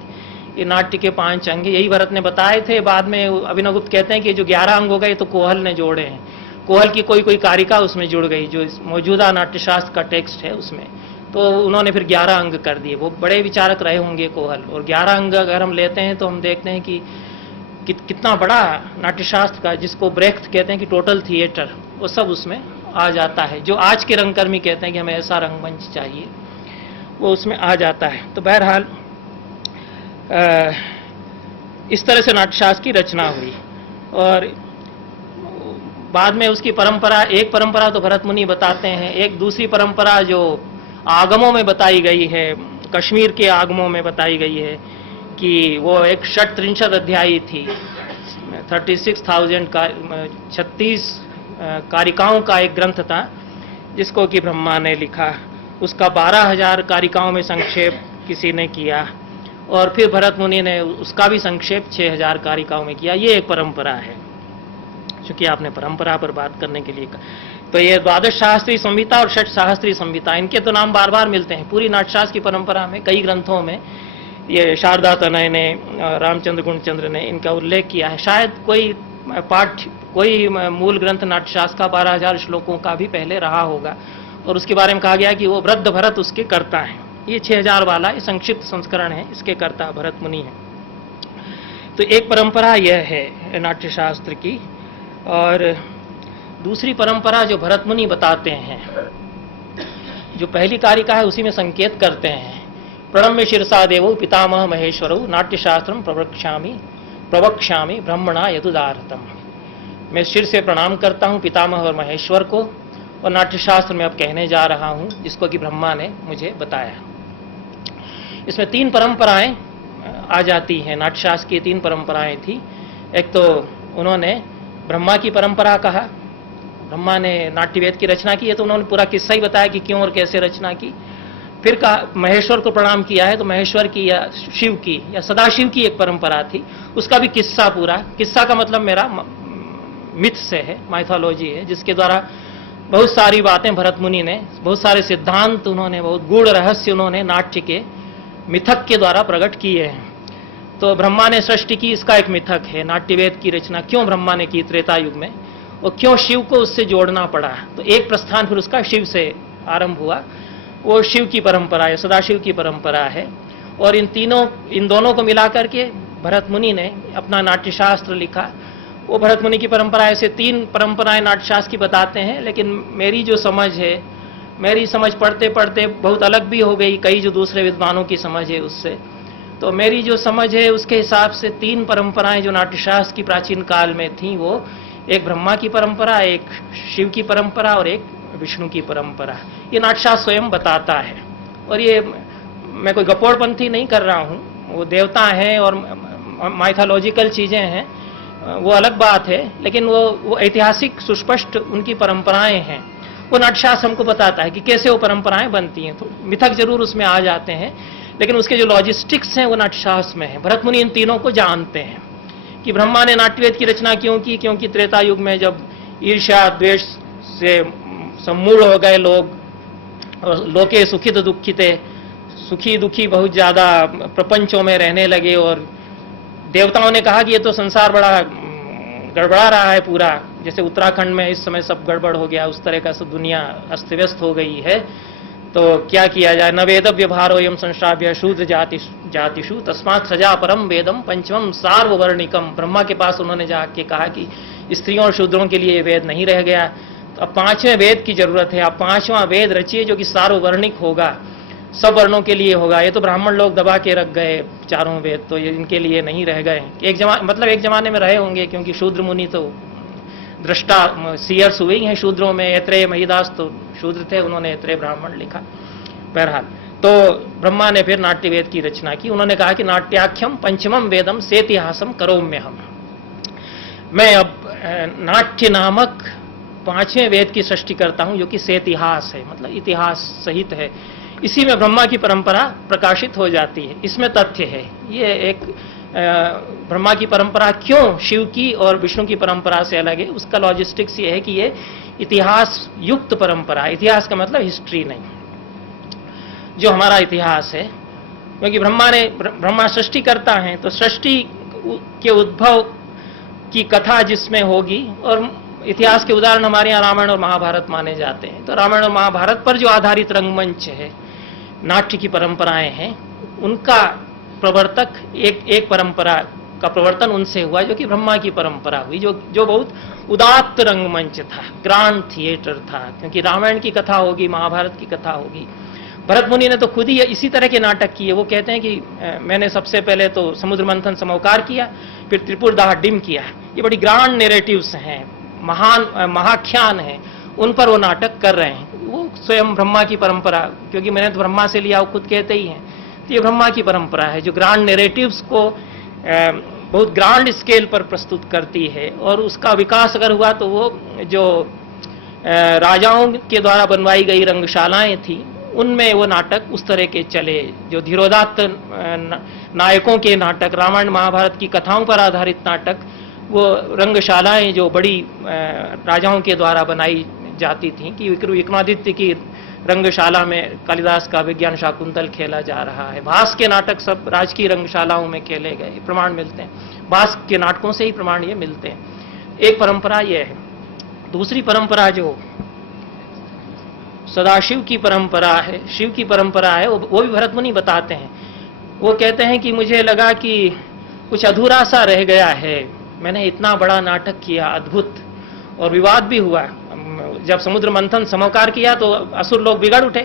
ये नाट्य के 5 अंग, यही भरत ने बताए थे। बाद में अभिनवगुप्त कहते हैं कि जो 11 अंग हो गए तो कोहल ने जोड़े हैं, कोहल की कोई कारिका उसमें जुड़ गई जो मौजूदा नाट्यशास्त्र का टेक्स्ट है उसमें, तो उन्होंने फिर 11 अंग कर दिए। वो बड़े विचारक रहे होंगे कोहल। और 11 अंग अगर हम लेते हैं तो हम देखते हैं कि कितना बड़ा नाट्यशास्त्र का, जिसको ब्रेख्त कहते हैं कि टोटल थिएटर, वो सब उसमें आ जाता है। जो आज के रंगकर्मी कहते हैं कि हमें ऐसा रंगमंच चाहिए, वो उसमें आ जाता है। तो बहरहाल इस तरह से नाट्यशास्त्र की रचना हुई। और बाद में उसकी परंपरा, एक परंपरा तो भरत मुनि बताते हैं, एक दूसरी परंपरा जो आगमों में बताई गई है, कश्मीर के आगमों में बताई गई है कि वो एक 36 अध्यायी थी, 36,000 का 36 कारिकाओं का एक ग्रंथ था जिसको कि ब्रह्मा ने लिखा। उसका 12,000 कारिकाओं में संक्षेप किसी ने किया और फिर भरत मुनि ने उसका भी संक्षेप 6,000 कारिकाओं में किया। ये एक परंपरा है, चूंकि आपने परंपरा पर बात करने के लिए कहा। तो ये 12 शास्त्रीय संहिता और 6 शास्त्रीय संहिता, इनके तो नाम बार बार मिलते हैं पूरी नाट्यशास्त्र की परंपरा में। कई ग्रंथों में ये शारदा तनय ने, रामचंद्र गुणचंद्र ने इनका उल्लेख किया है। शायद कोई मूल ग्रंथ नाट्यशास्त्र का 12,000 श्लोकों का भी पहले रहा होगा और उसके बारे में कहा गया कि वो वृद्ध भरत उसके कर्ता हैं। ये 6,000 वाला ये संक्षिप्त संस्करण है, इसके कर्ता भरत मुनि है। तो एक परंपरा यह है नाट्यशास्त्र की। और दूसरी परंपरा जो भरत मुनि बताते हैं, जो पहली कारिका है उसी में संकेत करते हैं, प्रणम्य शिरसा देवो पितामह महेश्वरो नाट्यशास्त्रम प्रवक्ष्यामि ब्रह्मणा यदुदारतम। मैं सिर से प्रणाम करता हूं पितामह और महेश्वर को और नाट्यशास्त्र में अब कहने जा रहा हूं, जिसको कि ब्रह्मा ने मुझे बताया। इसमें 3 परंपराएं आ जाती हैं। नाट्यशास्त्र की 3 परंपराएं थी। एक तो उन्होंने ब्रह्मा की परंपरा कहा, ब्रह्मा ने नाट्यवेद की रचना की है तो उन्होंने पूरा किस्सा ही बताया कि क्यों और कैसे रचना की। फिर कहा महेश्वर को प्रणाम किया है, तो महेश्वर की या शिव की या सदाशिव की एक परंपरा थी, उसका भी किस्सा, पूरा किस्सा का मतलब मेरा मिथ से है, माइथोलॉजी है, जिसके द्वारा बहुत सारी बातें भरत मुनि ने, बहुत सारे सिद्धांत उन्होंने, बहुत गूढ़ रहस्य उन्होंने नाट्य के मिथक के द्वारा प्रकट किए हैं। तो ब्रह्मा ने सृष्टि की, इसका एक मिथक है। नाट्यवेद की रचना क्यों ब्रह्मा ने की त्रेता युग में, और क्यों शिव को उससे जोड़ना पड़ा, तो एक प्रस्थान फिर उसका शिव से आरंभ हुआ। वो शिव की परंपरा है, सदाशिव की परंपरा है। और इन दोनों को मिलाकर के भरत मुनि ने अपना नाट्यशास्त्र लिखा। वो भरत मुनि की परंपरा, ऐसे 3 परंपराएं नाट्यशास्त्र की बताते हैं, लेकिन मेरी जो समझ है, मेरी समझ पढ़ते पढ़ते बहुत अलग भी हो गई कई जो दूसरे विद्वानों की समझ है उससे। तो मेरी जो समझ है उसके हिसाब से 3 परंपराएं जो नाट्यशास्त्र की प्राचीन काल में थी, वो एक ब्रह्मा की परंपरा, एक शिव की परंपरा और एक विष्णु की परंपरा। ये नाट्यशास्त्र स्वयं बताता है। और ये मैं कोई गपोड़पंथी नहीं कर रहा हूं, वो देवता हैं और माइथोलॉजिकल चीजें हैं, वो अलग बात है, लेकिन वो ऐतिहासिक सुस्पष्ट उनकी परंपराएं हैं। वो नाट्यशास्त्र हमको बताता है कि कैसे वो परंपराएं बनती हैं। तो मिथक जरूर उसमें आ जाते हैं, लेकिन उसके जो लॉजिस्टिक्स हैं वो नाट्यशास्त्र में है। भरत मुनि इन तीनों को जानते हैं कि ब्रह्मा ने नाट्यवेद की रचना क्यों की, क्योंकि त्रेता युग में जब ईर्ष्या द्वेष से सम्मूढ़ हो गए लोग, और लोके सुखित दुखिते, सुखी दुखी बहुत ज्यादा प्रपंचों में रहने लगे, और देवताओं ने कहा कि ये तो संसार बड़ा गड़बड़ा रहा है पूरा, जैसे उत्तराखंड में इस समय सब गड़बड़ हो गया, उस तरह का सब दुनिया अस्त व्यस्त हो गई है, तो क्या किया जाए। न वेद व्यवहारो यम संश्राव्य शूद्र जातिषु तस्मात् सजा परम वेदम पंचमम सार्ववर्णिकम। ब्रह्मा के पास उन्होंने जाके कहा कि स्त्रियों और शूद्रों के लिए वेद नहीं रह गया, तो अब 5वें वेद की जरूरत है। आप 5वां वेद रचिए जो कि सार्ववर्णिक होगा, सब वर्णों के लिए होगा। ये तो ब्राह्मण लोग दबा के रख गए 4 वेद, तो ये इनके लिए नहीं रह गए। एक जमाने में रहे होंगे, क्योंकि शूद्र मुनि तो दृष्टा सीयर्स हुए ही हैं शूद्रों में। ऐत्रेय महिदास तो शूद्र थे, उन्होंने ऐत्रेय ब्राह्मण लिखा। बहरहाल, तो ब्रह्मा ने फिर नाट्यवेद की रचना की। उन्होंने कहा कि नाट्याख्यम पंचमम वेदम सेतिहासम करोम्यहम। मैं अब नाट्य नामक 5वें वेद की सृष्टि करता हूं, जो कि सेतिहास है, मतलब इतिहास सहित है। इसी में ब्रह्मा की परंपरा प्रकाशित हो जाती है। इसमें तथ्य है, ये एक ब्रह्मा की परंपरा क्यों शिव की और विष्णु की परंपरा से अलग है, उसका लॉजिस्टिक्स ये है कि ये इतिहास युक्त परंपरा। इतिहास का मतलब हिस्ट्री नहीं, जो हमारा इतिहास है। क्योंकि ब्रह्मा सृष्टि करता है, तो सृष्टि के उद्भव की कथा जिसमें होगी, और इतिहास के उदाहरण हमारे यहाँ रामायण और महाभारत माने जाते हैं। तो रामायण और महाभारत पर जो आधारित रंगमंच है, नाट्य की परंपराएं हैं, उनका प्रवर्तक एक परंपरा का प्रवर्तन उनसे हुआ, जो कि ब्रह्मा की परंपरा हुई, जो बहुत उदात्त रंगमंच था, ग्रांड थिएटर था। क्योंकि रामायण की कथा होगी, महाभारत की कथा होगी। भरत मुनि ने तो खुद ही इसी तरह के नाटक किए। वो कहते हैं कि मैंने सबसे पहले तो समुद्र मंथन समौकार किया, फिर त्रिपुरदाह डिम किया। ये बड़ी ग्रांड नैरेटिव्स हैं, महान महाख्यान हैं, उन पर वो नाटक कर रहे हैं। वो स्वयं ब्रह्मा की परंपरा, क्योंकि मैंने तो ब्रह्मा से लिया, वो खुद कहते ही हैं। तो ये ब्रह्मा की परंपरा है जो ग्रांड नैरेटिव्स को बहुत ग्रांड स्केल पर प्रस्तुत करती है। और उसका विकास अगर हुआ तो वो जो राजाओं के द्वारा बनवाई गई रंगशालाएं थी, उनमें वो नाटक उस तरह के चले। जो धीरोदात्त नायकों के नाटक, रामायण महाभारत की कथाओं पर आधारित नाटक, वो रंगशालाएं जो बड़ी राजाओं के द्वारा बनाई जाती थी, कि विक्रमादित्य की रंगशाला में कालिदास का विज्ञान शाकुंतल खेला जा रहा है। भास के नाटक सब राजकीय रंगशालाओं में खेले गए, प्रमाण मिलते हैं। भास के नाटकों से ही प्रमाण ये मिलते हैं। एक परंपरा ये है। दूसरी परंपरा जो सदाशिव की परंपरा है, शिव की परंपरा है, वो भी भरत मुनि बताते हैं। वो कहते हैं कि मुझे लगा कि कुछ अधूरा सा रह गया है। मैंने इतना बड़ा नाटक किया, अद्भुत, और विवाद भी हुआ। जब समुद्र मंथन समौकार किया तो असुर लोग बिगड़ उठे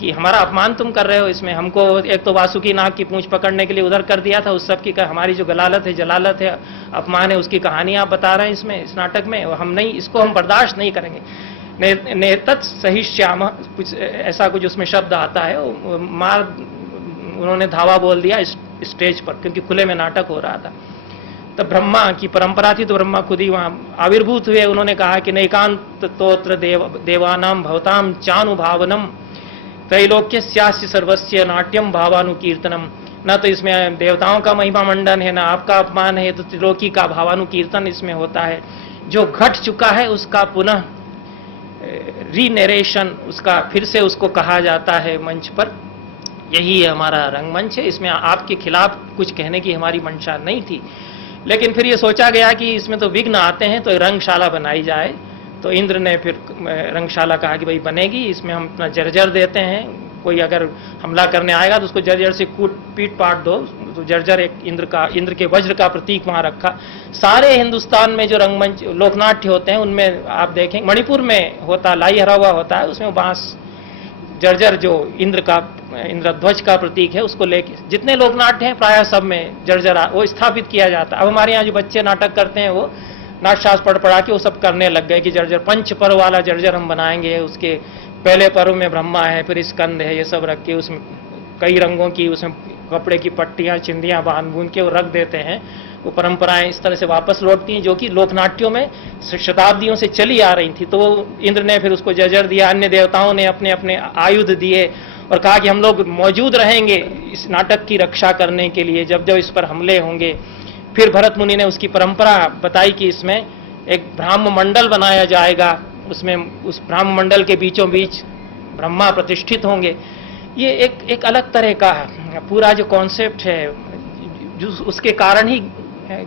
कि हमारा अपमान तुम कर रहे हो इसमें। हमको एक तो वासुकी नाग की पूंछ पकड़ने के लिए उधर कर दिया था, उस सब की हमारी जो गलालत है, जलालत है, अपमान है, उसकी कहानी आप बता रहे हैं इसमें, इस नाटक में। हम नहीं, इसको हम बर्दाश्त नहीं करेंगे। नेतत् सहिष्याम, कुछ ऐसा कुछ उसमें शब्द आता है। मार उन्होंने धावा बोल दिया स्टेज पर, क्योंकि खुले में नाटक हो रहा था। तब ब्रह्मा की परंपरा थी, तो ब्रह्मा खुद ही वहां आविर्भूत हुए। उन्होंने कहा कि नैकांत तोत्र देवानाम भवताम चानुभावनम त्रैलोक्य स्यास्य सर्वस्य नाट्यम भावानुकीर्तनम। न तो इसमें देवताओं का महिमा मंडन है, न आपका अपमान है, तो त्रिलोकी का भावानुकीर्तन इसमें होता है। जो घट चुका है उसका पुनः रीनरेशन, उसका फिर से उसको कहा जाता है मंच पर। यही है हमारा रंगमंच है। इसमें आपके खिलाफ कुछ कहने की हमारी मंशा नहीं थी, लेकिन फिर ये सोचा गया कि इसमें तो विघ्न आते हैं, तो रंगशाला बनाई जाए। तो इंद्र ने फिर रंगशाला कहा कि भाई बनेगी, इसमें हम अपना जर्जर देते हैं, कोई अगर हमला करने आएगा तो उसको जर्जर से कूट पीट पाट दो। तो जर्जर एक इंद्र के वज्र का प्रतीक वहां रखा। सारे हिंदुस्तान में जो रंगमंच लोकनाट्य होते हैं उनमें आप देखें, मणिपुर में होता लाई हरा हुआ होता है, उसमें बांस जर्जर जो इंद्रध्वज का प्रतीक है उसको लेके जितने लोकनाट्य हैं प्रायः सब में जर्जर वो स्थापित किया जाता है। अब हमारे यहाँ जो बच्चे नाटक करते हैं वो नाट्यशास्त्र पढ़ा के वो सब करने लग गए कि जर्जर पंच पर्व वाला जर्जर हम बनाएंगे, उसके पहले पर्व में ब्रह्मा है, फिर स्कंद है, ये सब रख के उसमें कई रंगों की उसमें कपड़े की पट्टियां चिंदियां बांध बूंद के वो रख देते हैं। वो परंपराएं इस तरह से वापस लौटती हैं जो कि लोकनाट्यों में शताब्दियों से चली आ रही थी। तो इंद्र ने फिर उसको जर्जर दिया, अन्य देवताओं ने अपने अपने आयुध दिए और कहा कि हम लोग मौजूद रहेंगे इस नाटक की रक्षा करने के लिए जब जब इस पर हमले होंगे। फिर भरत मुनि ने उसकी परंपरा बताई कि इसमें एक ब्राह्म मंडल बनाया जाएगा, उसमें उस ब्राह्म मंडल के बीचों बीच ब्रह्मा प्रतिष्ठित होंगे। ये एक अलग तरह का पूरा जो कॉन्सेप्ट है, जो उसके कारण ही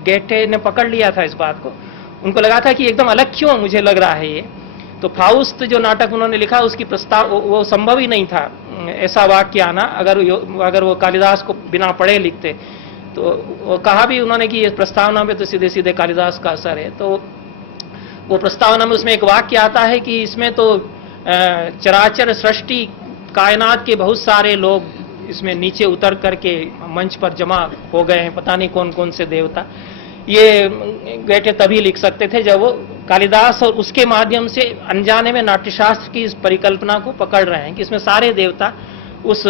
गेटे ने पकड़ लिया था इस बात को। उनको लगा था कि एकदम अलग क्यों मुझे लग रहा है ये। तो फाउस्ट जो नाटक उन्होंने लिखा उसकी प्रस्ताव वो संभव ही नहीं था ऐसा वाक्य आना, अगर वो कालिदास को बिना पढ़े लिखते। तो वो कहा भी उन्होंने कि ये प्रस्तावना में तो सीधे सीधे कालिदास का असर है। तो वो प्रस्तावना में उसमें एक वाक्य आता है कि इसमें तो चराचर सृष्टि कायनात के बहुत सारे लोग इसमें नीचे उतर करके मंच पर जमा हो गए हैं, पता नहीं कौन कौन से देवता। ये गेटे तभी लिख सकते थे जब वो कालिदास और उसके माध्यम से अनजाने में नाट्यशास्त्र की इस परिकल्पना को पकड़ रहे हैं कि इसमें सारे देवता उस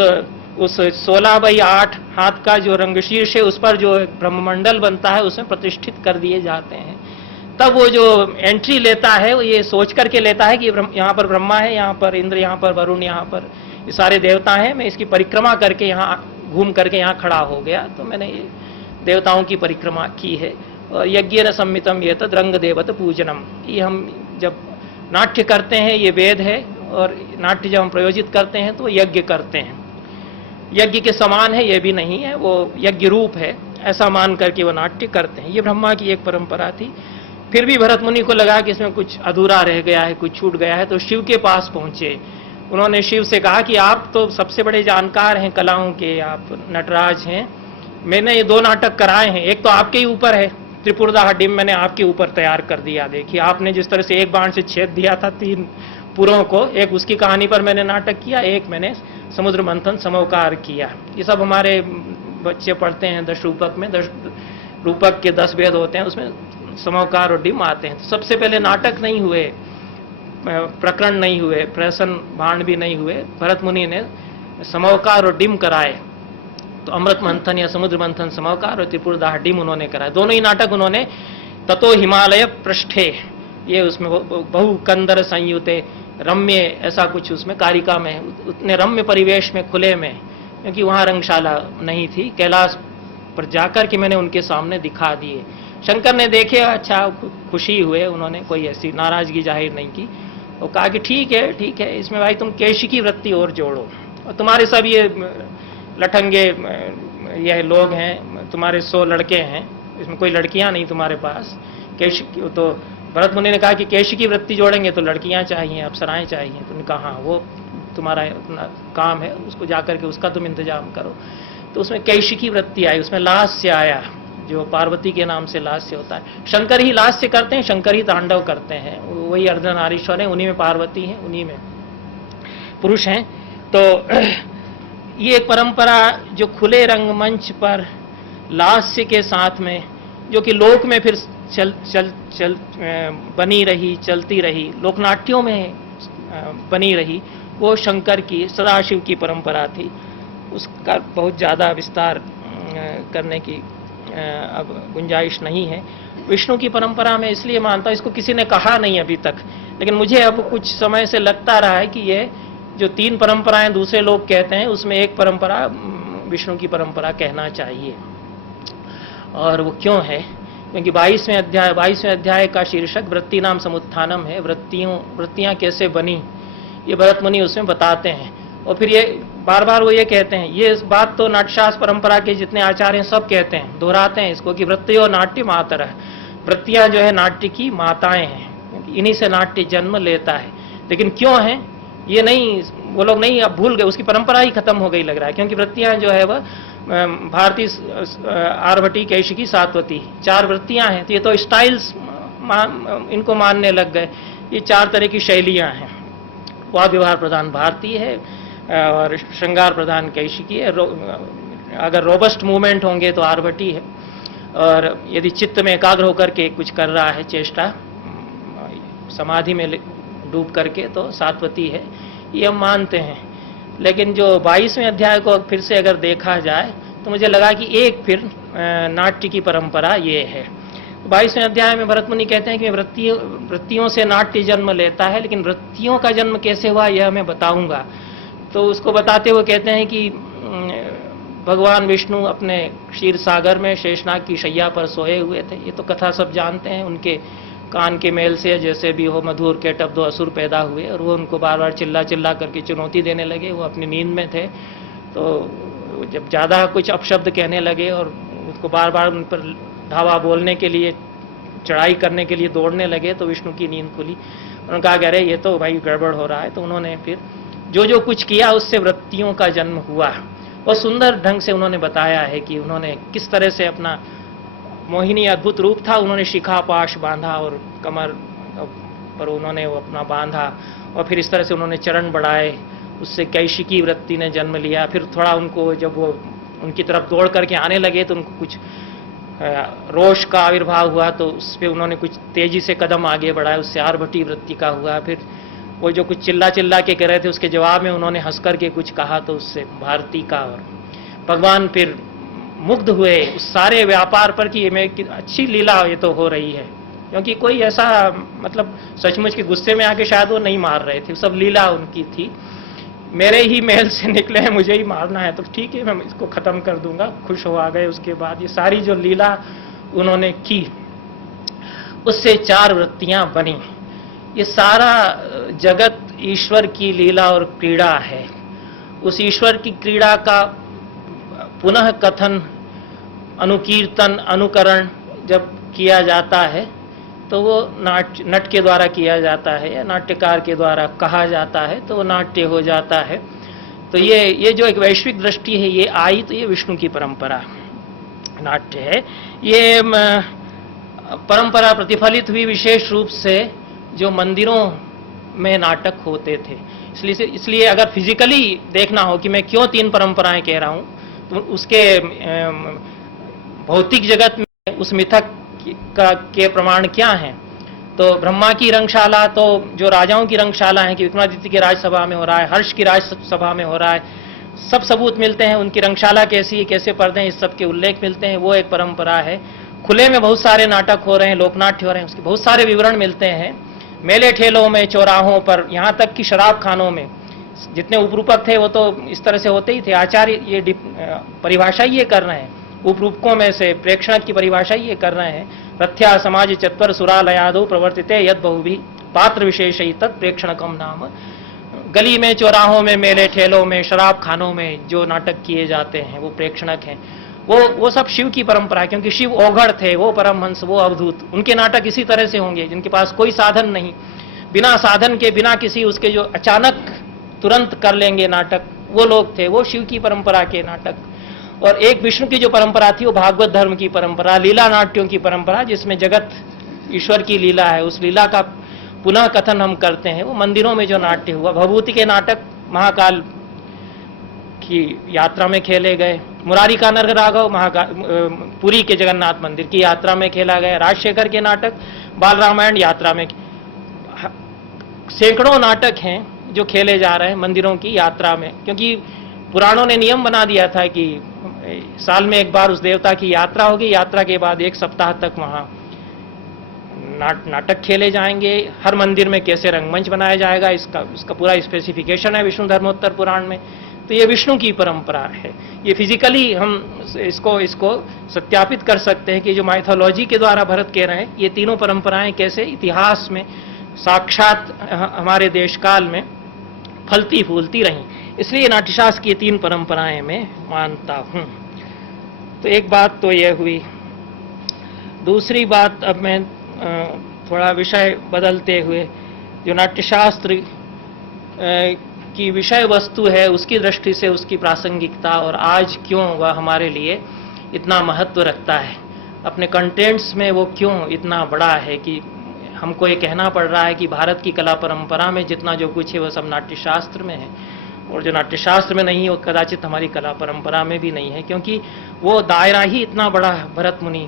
16x8 हाथ का जो रंगशीर्ष है उस पर जो ब्रह्ममंडल बनता है उसमें प्रतिष्ठित कर दिए जाते हैं। तब वो जो एंट्री लेता है वो ये सोच करके लेता है कि यहाँ पर ब्रह्मा है, यहाँ पर इंद्र, यहाँ पर वरुण, यहाँ पर ये सारे देवता हैं, मैं इसकी परिक्रमा करके यहाँ घूम करके यहाँ खड़ा हो गया, तो मैंने ये देवताओं की परिक्रमा की है। और यज्ञ न सम्मितम ये तद रंग देवत पूजनम, ये हम जब नाट्य करते हैं ये वेद है, और नाट्य जब हम प्रयोजित करते हैं तो यज्ञ करते हैं। यज्ञ के समान है ये भी नहीं है, वो यज्ञ रूप है ऐसा मान करके वो नाट्य करते हैं। ये ब्रह्मा की एक परंपरा थी। फिर भी भरत मुनि को लगा कि इसमें कुछ अधूरा रह गया है, कुछ छूट गया है, तो शिव के पास पहुंचे। उन्होंने शिव से कहा कि आप तो सबसे बड़े जानकार हैं कलाओं के, आप नटराज हैं, मैंने ये 2 नाटक कराए हैं, एक तो आपके ही ऊपर है, त्रिपुरदाह डिम मैंने आपके ऊपर तैयार कर दिया। देखिए आपने जिस तरह से एक बाण से छेद दिया था 3 पुरों को, एक उसकी कहानी पर मैंने नाटक किया, एक मैंने समुद्र मंथन समवकार किया। ये सब हमारे बच्चे पढ़ते हैं 10 रूपक में, 10 रूपक के 10 वेद होते हैं, उसमें समवकार और डिम आते हैं। तो सबसे पहले नाटक नहीं हुए, प्रकरण नहीं हुए, प्रहसन भांड भी नहीं हुए, भरत मुनि ने समवकार और डिम कराए। तो अमृत मंथन या समुद्र मंथन समवकार और त्रिपुरदाह डिम उन्होंने कराए। दोनों ही नाटक उन्होंने ततो हिमालय पृष्ठे, ये उसमें बहु कंदर संयुते रम्य ऐसा कुछ उसमें कारिका में, उतने रम्य परिवेश में खुले में, क्योंकि वहां रंगशाला नहीं थी, कैलाश पर जाकर के मैंने उनके सामने दिखा दिए। शंकर ने देखे, अच्छा खुशी हुए, उन्होंने कोई ऐसी नाराजगी जाहिर नहीं की और कहा कि ठीक है, इसमें भाई तुम केशी की वृत्ति और जोड़ो, और तुम्हारे सब ये लठंगे ये लोग हैं, तुम्हारे 100 लड़के हैं, इसमें कोई लड़कियां नहीं तुम्हारे पास। केश तो भरत मुनि ने कहा कि केशी की वृत्ति जोड़ेंगे तो लड़कियां चाहिए, अप्सराएं चाहिए। तो उन्होंने कहा हाँ, वो तुम्हारा अपना काम है, उसको जाकर के उसका तुम इंतजाम करो। तो उसमें कैशी की वृत्ति आई, उसमें लास्य आया, जो पार्वती के नाम से लास्य होता है। शंकर ही लास्य करते हैं, शंकर ही तांडव करते हैं, वही अर्धनारीश्वर हैं, उन्हीं में पार्वती हैं, उन्हीं में पुरुष हैं। तो ये एक परंपरा जो खुले रंगमंच पर लास्य के साथ में, जो कि लोक में फिर चल बनी रही, चलती रही, लोकनाट्यों में बनी रही वो शंकर की, सदाशिव की परंपरा थी। उसका बहुत ज़्यादा विस्तार करने की अब गुंजाइश नहीं है। विष्णु की परंपरा में इसलिए मानता हूँ, इसको किसी ने कहा नहीं अभी तक, लेकिन मुझे अब कुछ समय से लगता रहा है कि ये जो 3 परंपराएं दूसरे लोग कहते हैं उसमें एक परंपरा विष्णु की परंपरा कहना चाहिए। और वो क्यों है? क्योंकि 22वें अध्याय का शीर्षक वृत्ति नाम समुत्थानम है। वृत्तियां कैसे बनी ये भरत मुनि उसमें बताते हैं। और फिर ये बार बार वो ये कहते हैं, ये बात तो नाट्यशास्त्र परंपरा के जितने आचार्य हैं सब कहते हैं, दोहराते हैं इसको कि वृत्तियों नाट्य मातर है। वृत्तियां जो है नाट्य की माताएं हैं, इन्हीं से नाट्य जन्म लेता है। लेकिन क्यों है ये नहीं, वो लोग नहीं, अब भूल गए, उसकी परंपरा ही खत्म हो गई लग रहा है। क्योंकि वृत्तियां जो है वह भारतीय, आर्भटी, कैशिकी, सात्वती 4 वृत्तियां हैं। तो ये तो स्टाइल्स इनको मानने लग गए। ये 4 तरह की शैलियां हैं। वाद व्यवहार प्रधान भारतीय है और श्रृंगार प्रधान कैशिकी है। अगर रोबस्ट मूवमेंट होंगे तो आर्भटी है, और यदि चित्त में एकाग्र होकर के कुछ कर रहा है, चेष्टा समाधि में डूब करके, तो सात्वती है। ये हम मानते हैं। लेकिन जो 22वें अध्याय को फिर से अगर देखा जाए तो मुझे लगा कि एक फिर नाट्य की परंपरा ये है। 22वें अध्याय में भरत मुनि कहते हैं कि वृत्तियों से नाट्य जन्म लेता है, लेकिन वृत्तियों का जन्म कैसे हुआ यह मैं बताऊंगा। तो उसको बताते हुए कहते हैं कि भगवान विष्णु अपने क्षीर सागर में शेषनाग की शैया पर सोए हुए थे। ये तो कथा सब जानते हैं। उनके कान के मेल से जैसे भी हो मधुर केटब 2 असुर पैदा हुए और वो उनको बार बार चिल्ला चिल्ला करके चुनौती देने लगे। वो अपनी नींद में थे, तो जब ज़्यादा कुछ अपशब्द कहने लगे और उसको बार बार उन पर धावा बोलने के लिए, चढ़ाई करने के लिए दौड़ने लगे, तो विष्णु की नींद खुली। उन्होंने कहा कि अरे ये तो भाई गड़बड़ हो रहा है। तो उन्होंने फिर जो कुछ किया उससे वृत्तियों का जन्म हुआ। और सुंदर ढंग से उन्होंने बताया है कि उन्होंने किस तरह से अपना मोहिनी अद्भुत रूप था, उन्होंने शिखा पाश बांधा और कमर पर उन्होंने वो अपना बांधा, और फिर इस तरह से उन्होंने चरण बढ़ाए, उससे कैशिकी वृत्ति ने जन्म लिया। फिर थोड़ा उनको जब वो उनकी तरफ दौड़ करके आने लगे तो उनको कुछ रोष का आविर्भाव हुआ, तो उस पर उन्होंने कुछ तेजी से कदम आगे बढ़ाए, उससे आर्भटी वृत्ति का हुआ। फिर वो जो कुछ चिल्ला चिल्ला के कह रहे थे उसके जवाब में उन्होंने हंस करके कुछ कहा, तो उससे भारती का। और भगवान फिर मुग्ध हुए उस सारे व्यापार पर कि ये अच्छी लीला ये तो हो रही है। क्योंकि कोई ऐसा मतलब सचमुच के गुस्से में आके शायद वो नहीं मार रहे थे, सब लीला उनकी थी। मेरे ही महल से निकले हैं, मुझे ही मारना है तो ठीक है, मैं इसको खत्म कर दूंगा। खुश हो आ गए। उसके बाद ये सारी जो लीला उन्होंने की उससे 4 वृत्तियां बनी। ये सारा जगत ईश्वर की लीला और क्रीड़ा है। उस ईश्वर की क्रीड़ा का पुनः कथन, अनुकीर्तन, अनुकरण जब किया जाता है तो वो नट के द्वारा किया जाता है या नाट्यकार के द्वारा कहा जाता है, तो वो नाट्य हो जाता है। तो ये जो एक वैश्विक दृष्टि है ये आई, तो ये विष्णु की परंपरा नाट्य है। ये परंपरा प्रतिफलित हुई विशेष रूप से जो मंदिरों में नाटक होते थे। इसलिए अगर फिजिकली देखना हो कि मैं क्यों 3 परंपराएं कह रहा हूं, तो उसके भौतिक जगत में उस मिथक के प्रमाण क्या हैं। तो ब्रह्मा की रंगशाला, तो जो राजाओं की रंगशाला है कि विक्रमादित्य की राजसभा में हो रहा है, हर्ष की राजसभा में हो रहा है, सब सबूत मिलते हैं। उनकी रंगशाला कैसी है, कैसे पर्दे हैं, इस सब के उल्लेख मिलते हैं। वो एक परंपरा है। खुले में बहुत सारे नाटक हो रहे हैं, लोकनाट्य हो रहे हैं, उसके बहुत सारे विवरण मिलते हैं। मेले ठेलों में, चौराहों पर, यहाँ तक कि शराब खानों में जितने उपरूपक थे वो तो इस तरह से होते ही थे। आचार्य ये परिभाषा ये कर रहे हैं, उपरूपकों में से प्रेक्षण की परिभाषा ये कर रहे हैं। प्रथ्या समाज चत्वर सुरालयादो प्रवर्तिते यद बहुभी पात्र विशेष तत् प्रेक्षणकम नाम। गली में, चौराहों में, मेले ठेलों में, शराब खानों में जो नाटक किए जाते हैं वो प्रेक्षणक हैं। वो सब शिव की परंपरा है, क्योंकि शिव ओघड़ थे, वो परमहंस, वो अवधूत। उनके नाटक इसी तरह से होंगे, जिनके पास कोई साधन नहीं, बिना साधन के, बिना किसी उसके, जो अचानक तुरंत कर लेंगे नाटक, वो लोग थे। वो शिव की परंपरा के नाटक। और एक विष्णु की जो परंपरा थी वो भागवत धर्म की परंपरा, लीला नाट्यों की परंपरा, जिसमें जगत ईश्वर की लीला है, उस लीला का पुनः कथन हम करते हैं। वो मंदिरों में जो नाट्य हुआ, भभूति के नाटक महाकाल की यात्रा में खेले गए, मुरारी का नरक राघव पुरी के जगन्नाथ मंदिर की यात्रा में खेला गया, राजशेखर के नाटक बाल रामायण यात्रा में, सैकड़ों नाटक हैं जो खेले जा रहे हैं मंदिरों की यात्रा में, क्योंकि पुराणों ने नियम बना दिया था कि साल में एक बार उस देवता की यात्रा होगी, यात्रा के बाद 1 सप्ताह तक वहां नाटक खेले जाएंगे। हर मंदिर में कैसे रंगमंच बनाया जाएगा इसका पूरा स्पेसिफिकेशन है विष्णु धर्मोत्तर पुराण में। तो ये विष्णु की परंपरा है। ये फिजिकली हम इसको सत्यापित कर सकते हैं कि जो माइथोलॉजी के द्वारा भरत कह रहे हैं, ये तीनों परंपराएं कैसे इतिहास में साक्षात हमारे देश काल में फलती फूलती रहीं। इसलिए नाट्यशास्त्र की 3 परंपराएं मैं मानता हूं। तो एक बात तो यह हुई। दूसरी बात, अब मैं थोड़ा विषय बदलते हुए, जो नाट्यशास्त्र की विषय वस्तु है उसकी दृष्टि से उसकी प्रासंगिकता और आज क्यों वह हमारे लिए इतना महत्व रखता है, अपने कंटेंट्स में वो क्यों इतना बड़ा है कि हमको ये कहना पड़ रहा है कि भारत की कला परंपरा में जितना जो कुछ है वह सब नाट्यशास्त्र में है, और जो नाट्यशास्त्र में नहीं है वो कदाचित हमारी कला परंपरा में भी नहीं है, क्योंकि वो दायरा ही इतना बड़ा भरत मुनि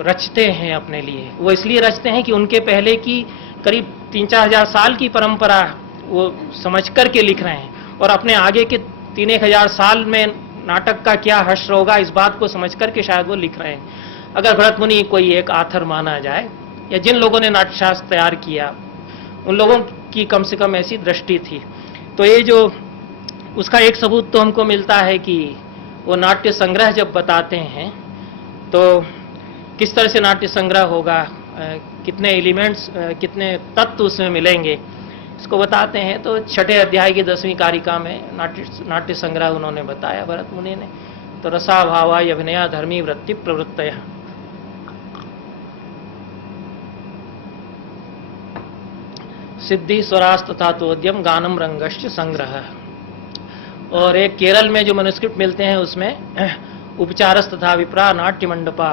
रचते हैं अपने लिए। वो इसलिए रचते हैं कि उनके पहले की करीब 3-4 हजार साल की परंपरा वो समझ करके लिख रहे हैं, और अपने आगे के 3-1 हजार साल में नाटक का क्या हश्र होगा इस बात को समझ करके शायद वो लिख रहे हैं। अगर भरत मुनि कोई एक आथर माना जाए, या जिन लोगों ने नाट्यशास्त्र तैयार किया उन लोगों की कम से कम ऐसी दृष्टि थी, तो ये जो उसका एक सबूत तो हमको मिलता है कि वो नाट्य संग्रह जब बताते हैं तो किस तरह से नाट्य संग्रह होगा, कितने एलिमेंट्स, कितने तत्व उसमें मिलेंगे, इसको बताते हैं। तो 6ठे अध्याय की 10वीं कारिका में नाट्य संग्रह उन्होंने बताया भरत मुनि ने। तो रसा भावा अभिनया धर्मी वृत्ति प्रवृत्तया, सिद्धि स्वरास तथा तोद्यम गानम रंगश्च संग्रह। और एक केरल में जो मनुस्क्रिप्ट मिलते हैं उसमें उपचारस तथा विप्रा नाट्य मंडपा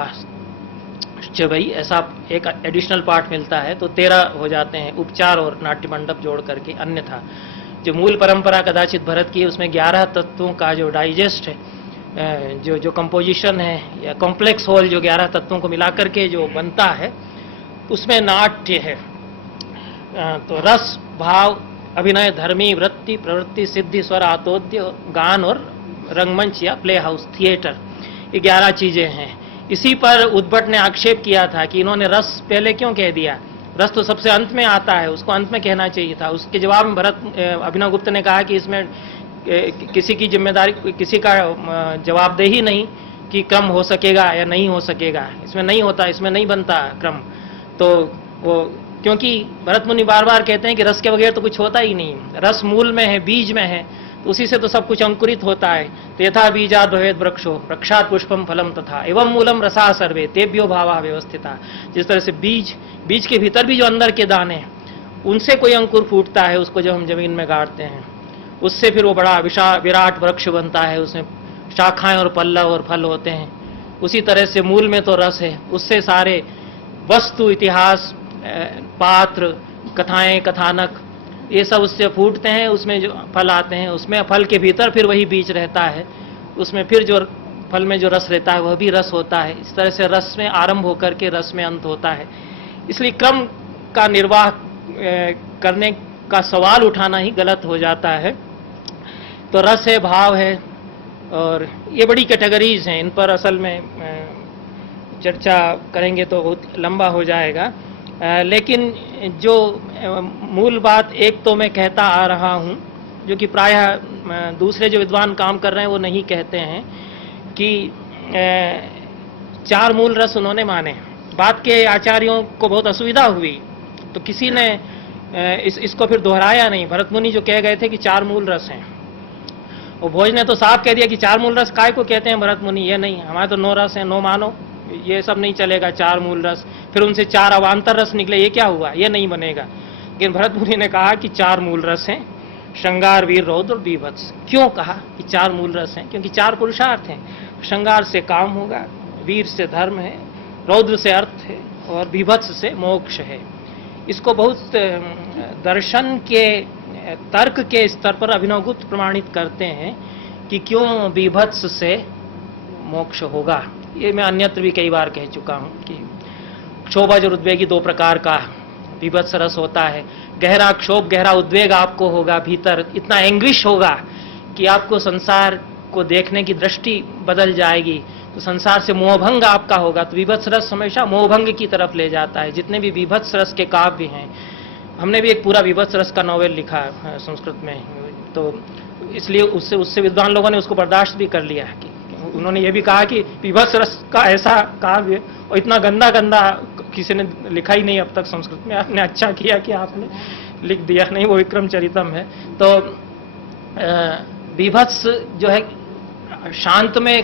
भाई ऐसा एक एडिशनल पार्ट मिलता है, तो 13 हो जाते हैं उपचार और नाट्य मंडप जोड़ करके। अन्यथा जो मूल परंपरा कदाचित भरत की है उसमें 11 तत्वों का जो डाइजेस्ट है, जो कंपोजिशन है या कॉम्प्लेक्स होल जो 11 तत्वों को मिलाकर के जो बनता है उसमें नाट्य है। तो रस भाव अभिनय धर्मी वृत्ति प्रवृत्ति सिद्धि स्वर आतोद्य गान और रंगमंच या प्ले हाउस थिएटर, ये 11 चीजें हैं। इसी पर उद्भट ने आक्षेप किया था कि इन्होंने रस पहले क्यों कह दिया, रस तो सबसे अंत में आता है, उसको अंत में कहना चाहिए था। उसके जवाब में अभिनव गुप्त ने कहा कि इसमें किसी की जिम्मेदारी, किसी का जवाबदेही नहीं कि क्रम हो सकेगा या नहीं हो सकेगा, इसमें नहीं होता, इसमें नहीं बनता क्रम। तो वो क्योंकि भरत मुनि बार बार कहते हैं कि रस के बगैर तो कुछ होता ही नहीं, रस मूल में है, बीज में है, तो उसी से तो सब कुछ अंकुरित होता है। तो यथा बीजात भवेद वृक्षो वृक्षात पुष्पम फलम तथा एवं मूलम रसा सर्वे तेभ्यो भावा व्यवस्थिता। जिस तरह से बीज के भीतर भी जो अंदर के दाने उनसे कोई अंकुर फूटता है, उसको जब हम जमीन में गाड़ते हैं उससे फिर वो बड़ा विराट वृक्ष बनता है, उसमें शाखाएं और पल्लव और फल होते हैं। उसी तरह से मूल में तो रस है, उससे सारे वस्तु इतिहास पात्र कथाएं कथानक ये सब उससे फूटते हैं, उसमें जो फल आते हैं, उसमें फल के भीतर फिर वही बीज रहता है, उसमें फिर जो फल में जो रस रहता है वह भी रस होता है। इस तरह से रस में आरंभ होकर के रस में अंत होता है। इसलिए क्रम का निर्वाह करने का सवाल उठाना ही गलत हो जाता है। तो रस है, भाव है, और ये बड़ी कैटेगरीज हैं, इन पर असल में चर्चा करेंगे तो बहुत लंबा हो जाएगा। लेकिन जो मूल बात एक तो मैं कहता आ रहा हूं, जो कि प्रायः दूसरे जो विद्वान काम कर रहे हैं वो नहीं कहते हैं, कि 4 मूल रस उन्होंने माने। बात के आचार्यों को बहुत असुविधा हुई, तो किसी ने इसको फिर दोहराया नहीं। भरत मुनि जो कह गए थे कि 4 मूल रस हैं, और भोज ने तो साफ कह दिया कि 4 मूल रस काय को कहते हैं भरत मुनि, ये नहीं, हमारे तो 9 रस हैं, 9 मानो, ये सब नहीं चलेगा, 4 मूल रस। फिर उनसे 4 अवान्तर रस निकले, ये क्या हुआ, ये नहीं बनेगा। लेकिन भरत मुनि ने कहा कि 4 मूल रस हैं, श्रृंगार वीर रौद्र और बीभत्स। क्यों कहा कि 4 मूल रस हैं? क्योंकि 4 पुरुषार्थ हैं। श्रृंगार से काम होगा, वीर से धर्म है, रौद्र से अर्थ है, और बीभत्स से मोक्ष है। इसको बहुत दर्शन के तर्क के स्तर पर अभिनवगुप्त प्रमाणित करते हैं कि क्यों बीभत्स से मोक्ष होगा। ये मैं अन्यत्र भी कई बार कह चुका हूं कि क्षोभज और उद्वेगी 2 प्रकार का बीभत्स रस होता है। गहरा क्षोभ, गहरा उद्वेग आपको होगा भीतर, इतना एंग्विश होगा कि आपको संसार को देखने की दृष्टि बदल जाएगी। तो संसार से मोहभंग आपका होगा। तो बीभत्स रस हमेशा मोहभंग की तरफ ले जाता है। जितने भी बीभत्स रस के काव्य हैं, हमने भी एक पूरा बीभत्स रस का नॉवेल लिखा है संस्कृत में, तो इसलिए उससे विद्वान लोगों ने उसको बर्दाश्त भी कर लिया है कि उन्होंने ये भी कहा कि बीभत्स रस का ऐसा काव्य और इतना गंदा गंदा किसी ने लिखा ही नहीं अब तक संस्कृत में। आपने अच्छा किया कि आपने लिख दिया, नहीं वो विक्रम चरितम है। तो बीभत्स जो है शांत में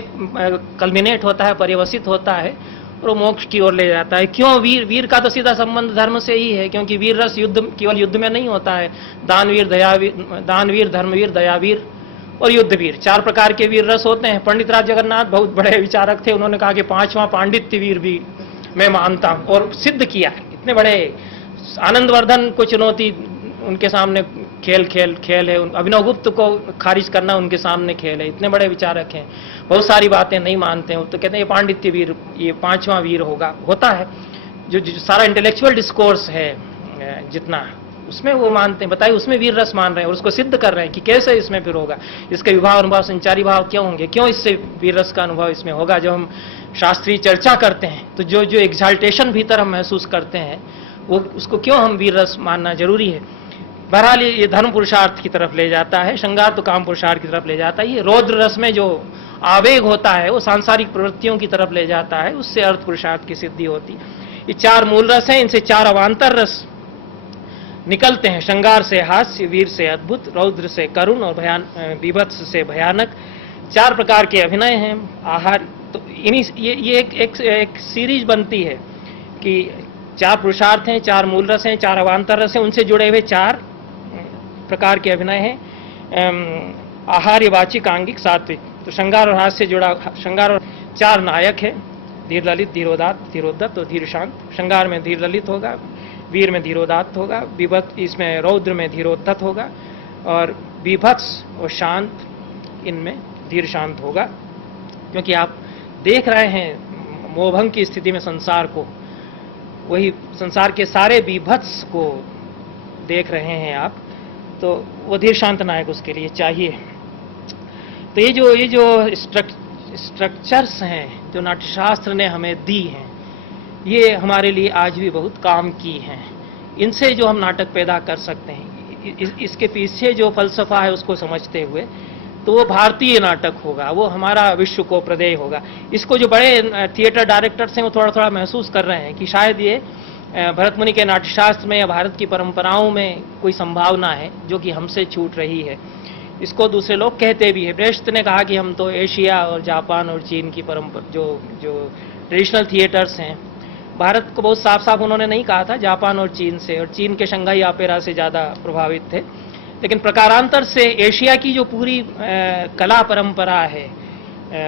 कल्मिनेट होता है, पर्यवसित होता है और वो मोक्ष की ओर ले जाता है। क्यों? वीर का तो सीधा संबंध धर्म से ही है, क्योंकि वीर रस युद्ध केवल युद्ध में नहीं होता है। दानवीर, धर्मवीर, दयावीर और युद्धवीर, 4 प्रकार के वीर रस होते हैं। पंडित राज जगन्नाथ बहुत बड़े विचारक थे, उन्होंने कहा कि 5वां पांडित्य वीर भी मैं मानता हूं, और सिद्ध किया। इतने बड़े आनंदवर्धन को चुनौती उनके सामने खेल है। अभिनव गुप्त को खारिज करना उनके सामने खेल है। इतने बड़े विचारक हैं, बहुत सारी बातें नहीं मानते हैं, तो कहते हैं ये पांडित्य वीर, ये 5वां वीर होता है। जो सारा इंटेलेक्चुअल डिस्कोर्स है जितना, उसमें वो मानते हैं। बताइए, उसमें वीर रस मान रहे हैं और उसको सिद्ध कर रहे हैं कि कैसे इसमें फिर होगा, इसके विभाव, अनुभव, संचारी भाव क्यों होंगे, क्यों इससे वीर रस का अनुभव इसमें होगा। जब हम शास्त्रीय चर्चा करते हैं तो जो एक्साल्टेशन भीतर हम महसूस करते हैं, वो उसको क्यों हम वीर रस मानना जरूरी है। बहरहाल ये धर्म पुरुषार्थ की तरफ ले जाता है, श्रृंगार तो काम पुरुषार्थ की तरफ ले जाता है। ये रौद्र रस में जो आवेग होता है वो सांसारिक प्रवृत्तियों की तरफ ले जाता है, उससे अर्थ पुरुषार्थ की सिद्धि होती है। ये 4 मूल रस हैं, इनसे 4 अवान्तर रस निकलते हैं। श्रृंगार से हास्य, वीर से अद्भुत, रौद्र से करुण और बीभत्स से भयानक। 4 प्रकार के अभिनय हैं। आहार तो ये एक सीरीज बनती है कि 4 पुरुषार्थ हैं, 4 मूल रस हैं, 4 अवान्तर रस हैं, उनसे जुड़े हुए 4 प्रकार के अभिनय हैं। आहार्य, वाचिक, आंगिक, सात्विक। तो श्रृंगार और हास्य से जुड़ा, श्रृंगार और 4 नायक है, धीर ललित, धीरोदात्त, धीरोद्धत और धीर शांत। श्रृंगार में धीर ललित होगा, वीर में धीरोदात्त होगा, बीभत्स इसमें रौद्र में धीरोद्धत होगा, और बीभत्स और शांत इनमें धीर शांत होगा। क्योंकि आप देख रहे हैं मोहभंग की स्थिति में संसार को, वही संसार के सारे बीभत्स को देख रहे हैं आप, तो वो धीर शांत नायक उसके लिए चाहिए। तो ये जो स्ट्रक्चर्स हैं जो नाट्यशास्त्र ने हमें दी हैं, ये हमारे लिए आज भी बहुत काम की हैं। इनसे जो हम नाटक पैदा कर सकते हैं, इसके पीछे जो फलसफा है उसको समझते हुए, तो वो भारतीय नाटक होगा, वो हमारा विश्व को प्रदेय होगा। इसको जो बड़े थिएटर डायरेक्टर्स हैं वो थोड़ा थोड़ा महसूस कर रहे हैं कि शायद ये भरत मुनि के नाट्यशास्त्र में या भारत की परंपराओं में कोई संभावना है जो कि हमसे छूट रही है। इसको दूसरे लोग कहते भी है। ब्रेश्त ने कहा कि हम तो एशिया और जापान और चीन की परंपरा, जो ट्रेडिशनल थिएटर्स हैं, भारत को बहुत साफ साफ उन्होंने नहीं कहा था, जापान और चीन से, और चीन के शंघाई ओपेरा से ज़्यादा प्रभावित थे। लेकिन प्रकारांतर से एशिया की जो पूरी कला परंपरा है,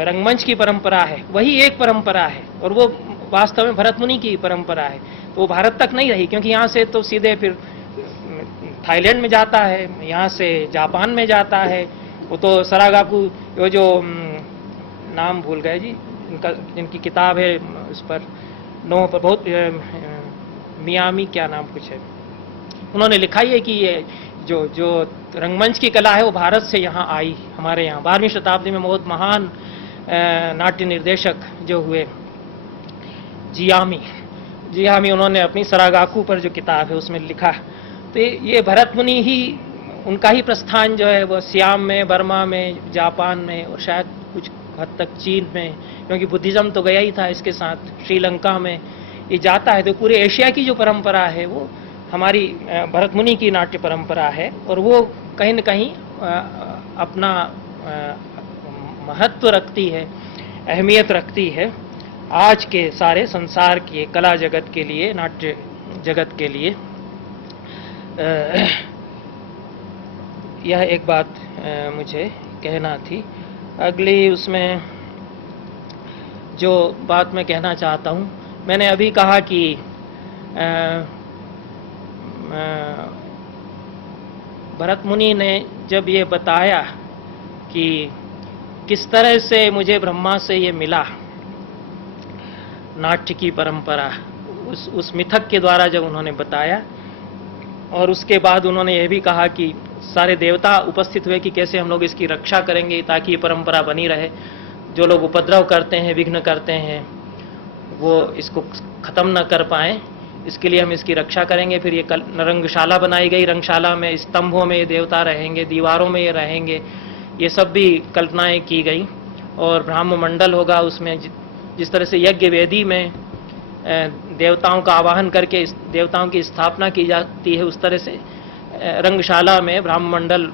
रंगमंच की परंपरा है, वही एक परंपरा है, और वो वास्तव में भरत मुनि की परंपरा है। तो वो भारत तक नहीं रही, क्योंकि यहाँ से तो सीधे फिर थाईलैंड में जाता है, यहाँ से जापान में जाता है। वो तो सरागाकू, वो जो नाम भूल गए जी, जिनकी किताब है उस पर नो पर बहुत मियामी क्या नाम कुछ है, उन्होंने लिखा ही है कि ये जो रंगमंच की कला है वो भारत से यहाँ आई, हमारे यहाँ 12वीं शताब्दी में बहुत महान नाट्य निर्देशक जो हुए जियामी, उन्होंने अपनी सरागाकू पर जो किताब है उसमें लिखा। तो ये भरत मुनि ही, उनका ही प्रस्थान जो है वो सियाम में, बर्मा में, जापान में और शायद कुछ हद तक चीन में, क्योंकि बुद्धिज्म तो गया ही था इसके साथ, श्रीलंका में ये जाता है। तो पूरे एशिया की जो परंपरा है वो हमारी भरत मुनि की नाट्य परंपरा है, और वो कहीं न कहीं अपना महत्व रखती है, अहमियत रखती है आज के सारे संसार के कला जगत के लिए, नाट्य जगत के लिए। यह एक बात मुझे कहना थी। अगली उसमें जो बात मैं कहना चाहता हूँ, मैंने अभी कहा कि भरत मुनि ने जब ये बताया कि किस तरह से मुझे ब्रह्मा से ये मिला, नाट्य की परंपरा, उस मिथक के द्वारा जब उन्होंने बताया, और उसके बाद उन्होंने यह भी कहा कि सारे देवता उपस्थित हुए कि कैसे हम लोग इसकी रक्षा करेंगे ताकि ये परंपरा बनी रहे। जो लोग उपद्रव करते हैं, विघ्न करते हैं, वो इसको ख़त्म न कर पाएँ, इसके लिए हम इसकी रक्षा करेंगे। फिर ये रंगशाला बनाई गई, रंगशाला में स्तंभों में ये देवता रहेंगे, दीवारों में ये रहेंगे, ये सब भी कल्पनाएं की गई। और ब्राह्म मंडल होगा, उसमें जिस तरह से यज्ञ वेदी में देवताओं का आवाहन करके देवताओं की स्थापना की जाती है, उस तरह से रंगशाला में ब्राह्म मंडल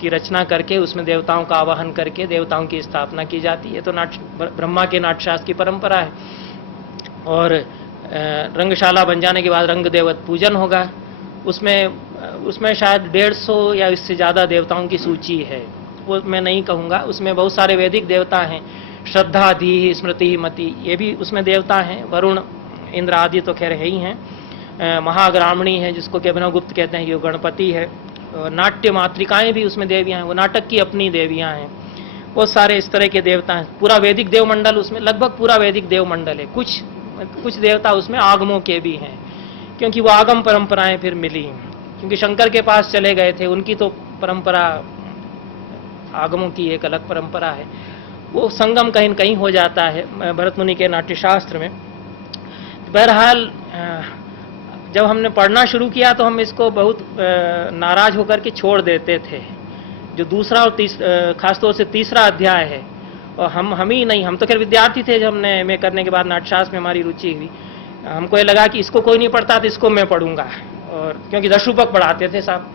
की रचना करके उसमें देवताओं का आवाहन करके देवताओं की स्थापना की जाती है। तो ब्रह्मा के नाट्यशास्त्र की परंपरा है। और रंगशाला बन जाने के बाद रंग देवत पूजन होगा। उसमें शायद 150 या इससे ज़्यादा देवताओं की सूची है, वो मैं नहीं कहूँगा। उसमें बहुत सारे वैदिक देवता हैं, श्रद्धा, धी, स्मृति, मति, ये भी उसमें देवता हैं। वरुण, इंद्र आदि तो खैर है ही हैं। महाग्रामणी है जिसको कि अभिनव गुप्त कहते हैं, ये गणपति है। नाट्य मातृकाएँ भी उसमें देवियाँ हैं, वो नाटक की अपनी देवियाँ हैं। वो सारे इस तरह के देवता हैं। पूरा वैदिक देवमंडल उसमें, लगभग पूरा वैदिक देवमंडल है। कुछ देवता उसमें आगमों के भी हैं, क्योंकि वो आगम परंपराएं फिर मिली, क्योंकि शंकर के पास चले गए थे, उनकी तो परंपरा आगमों की एक अलग परंपरा है। वो संगम कहीं न कहीं हो जाता है भरत मुनि के नाट्यशास्त्र में। बहरहाल जब हमने पढ़ना शुरू किया तो हम इसको बहुत नाराज होकर के छोड़ देते थे। जो दूसरा और खासतौर से तीसरा अध्याय है, और हम ही नहीं, हम तो खैर विद्यार्थी थे जब हमने एमए करने के बाद नाट्यशास्त्र में हमारी रुचि हुई। हमको ये लगा कि इसको कोई नहीं पढ़ता तो इसको मैं पढ़ूंगा, और क्योंकि दशरूपक पढ़ाते थे साहब,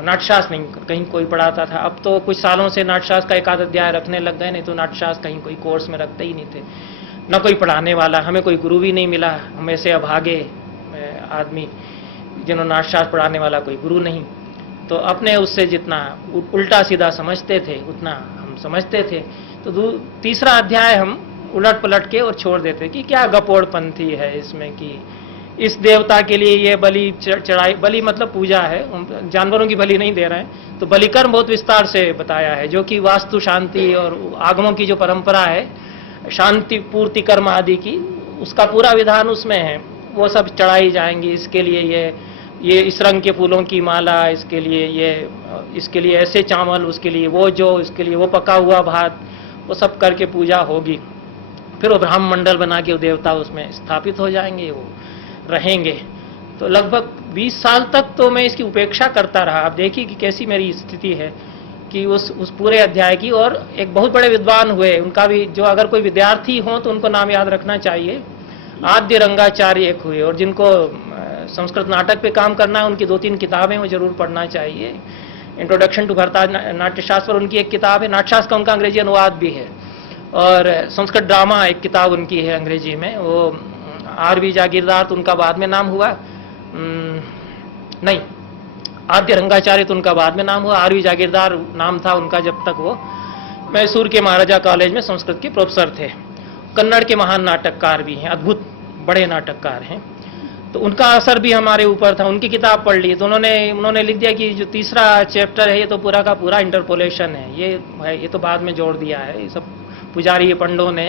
नाट्यशास्त्र नहीं कहीं कोई पढ़ाता था। अब तो कुछ सालों से नाट्यशास्त्र का एक आध अध्याय रखने लग गए, नहीं तो नाट्यशास्त्र कहीं कोई कोर्स में रखते ही नहीं थे, न कोई पढ़ाने वाला, हमें कोई गुरु भी नहीं मिला। हम ऐसे अभागे आदमी जिन्होंने नाट्यशास्त्र पढ़ाने वाला कोई गुरु नहीं, तो अपने उससे जितना उल्टा सीधा समझते थे उतना हम समझते थे। तो तीसरा अध्याय हम उलट पलट के और छोड़ देते कि क्या गपोड़पंथी है इसमें, कि इस देवता के लिए ये बलि चढ़ाई, बलि मतलब पूजा है, जानवरों की बलि नहीं दे रहे हैं। तो बलिकर्म बहुत विस्तार से बताया है, जो कि वास्तु शांति और आगमों की जो परंपरा है, शांति पूर्ति कर्म आदि की, उसका पूरा विधान उसमें है। वो सब चढ़ाई जाएंगी, इसके लिए ये इस रंग के फूलों की माला, इसके लिए ऐसे चावल, उसके लिए वो जो, इसके लिए वो पका हुआ भात, वो सब करके पूजा होगी। फिर वो ब्राह्म मंडल बना के वो देवता उसमें स्थापित हो जाएंगे, वो रहेंगे। तो लगभग 20 साल तक तो मैं इसकी उपेक्षा करता रहा। आप देखिए कि कैसी मेरी स्थिति है कि उस पूरे अध्याय की। और एक बहुत बड़े विद्वान हुए, उनका भी, जो अगर कोई विद्यार्थी हो तो उनको नाम याद रखना चाहिए, आद्य रंगाचार्य एक हुए, और जिनको संस्कृत नाटक पे काम करना है उनकी 2-3 किताबें वो जरूर पढ़ना चाहिए। इंट्रोडक्शन टू भारत नाट्यशास्त्र उनकी एक किताब है, नाट्यशास्त्र का उनका अंग्रेजी अनुवाद भी है, और संस्कृत ड्रामा एक किताब उनकी है अंग्रेजी में। वो आर.वी. जागीरदार तो उनका बाद में नाम हुआ, नहीं, आद्य रंगाचार्य तो उनका बाद में नाम हुआ, आर.वी. जागीरदार नाम था उनका जब तक वो मैसूर के महाराजा कॉलेज में संस्कृत के प्रोफेसर थे। कन्नड़ के महान नाटककार भी हैं, अद्भुत बड़े नाटककार हैं। तो उनका असर भी हमारे ऊपर था। उनकी किताब पढ़ ली तो उन्होंने लिख दिया कि जो तीसरा चैप्टर है ये तो पूरा का पूरा इंटरपोलेशन है, ये तो बाद में जोड़ दिया है। ये सब पुजारी पंडों ने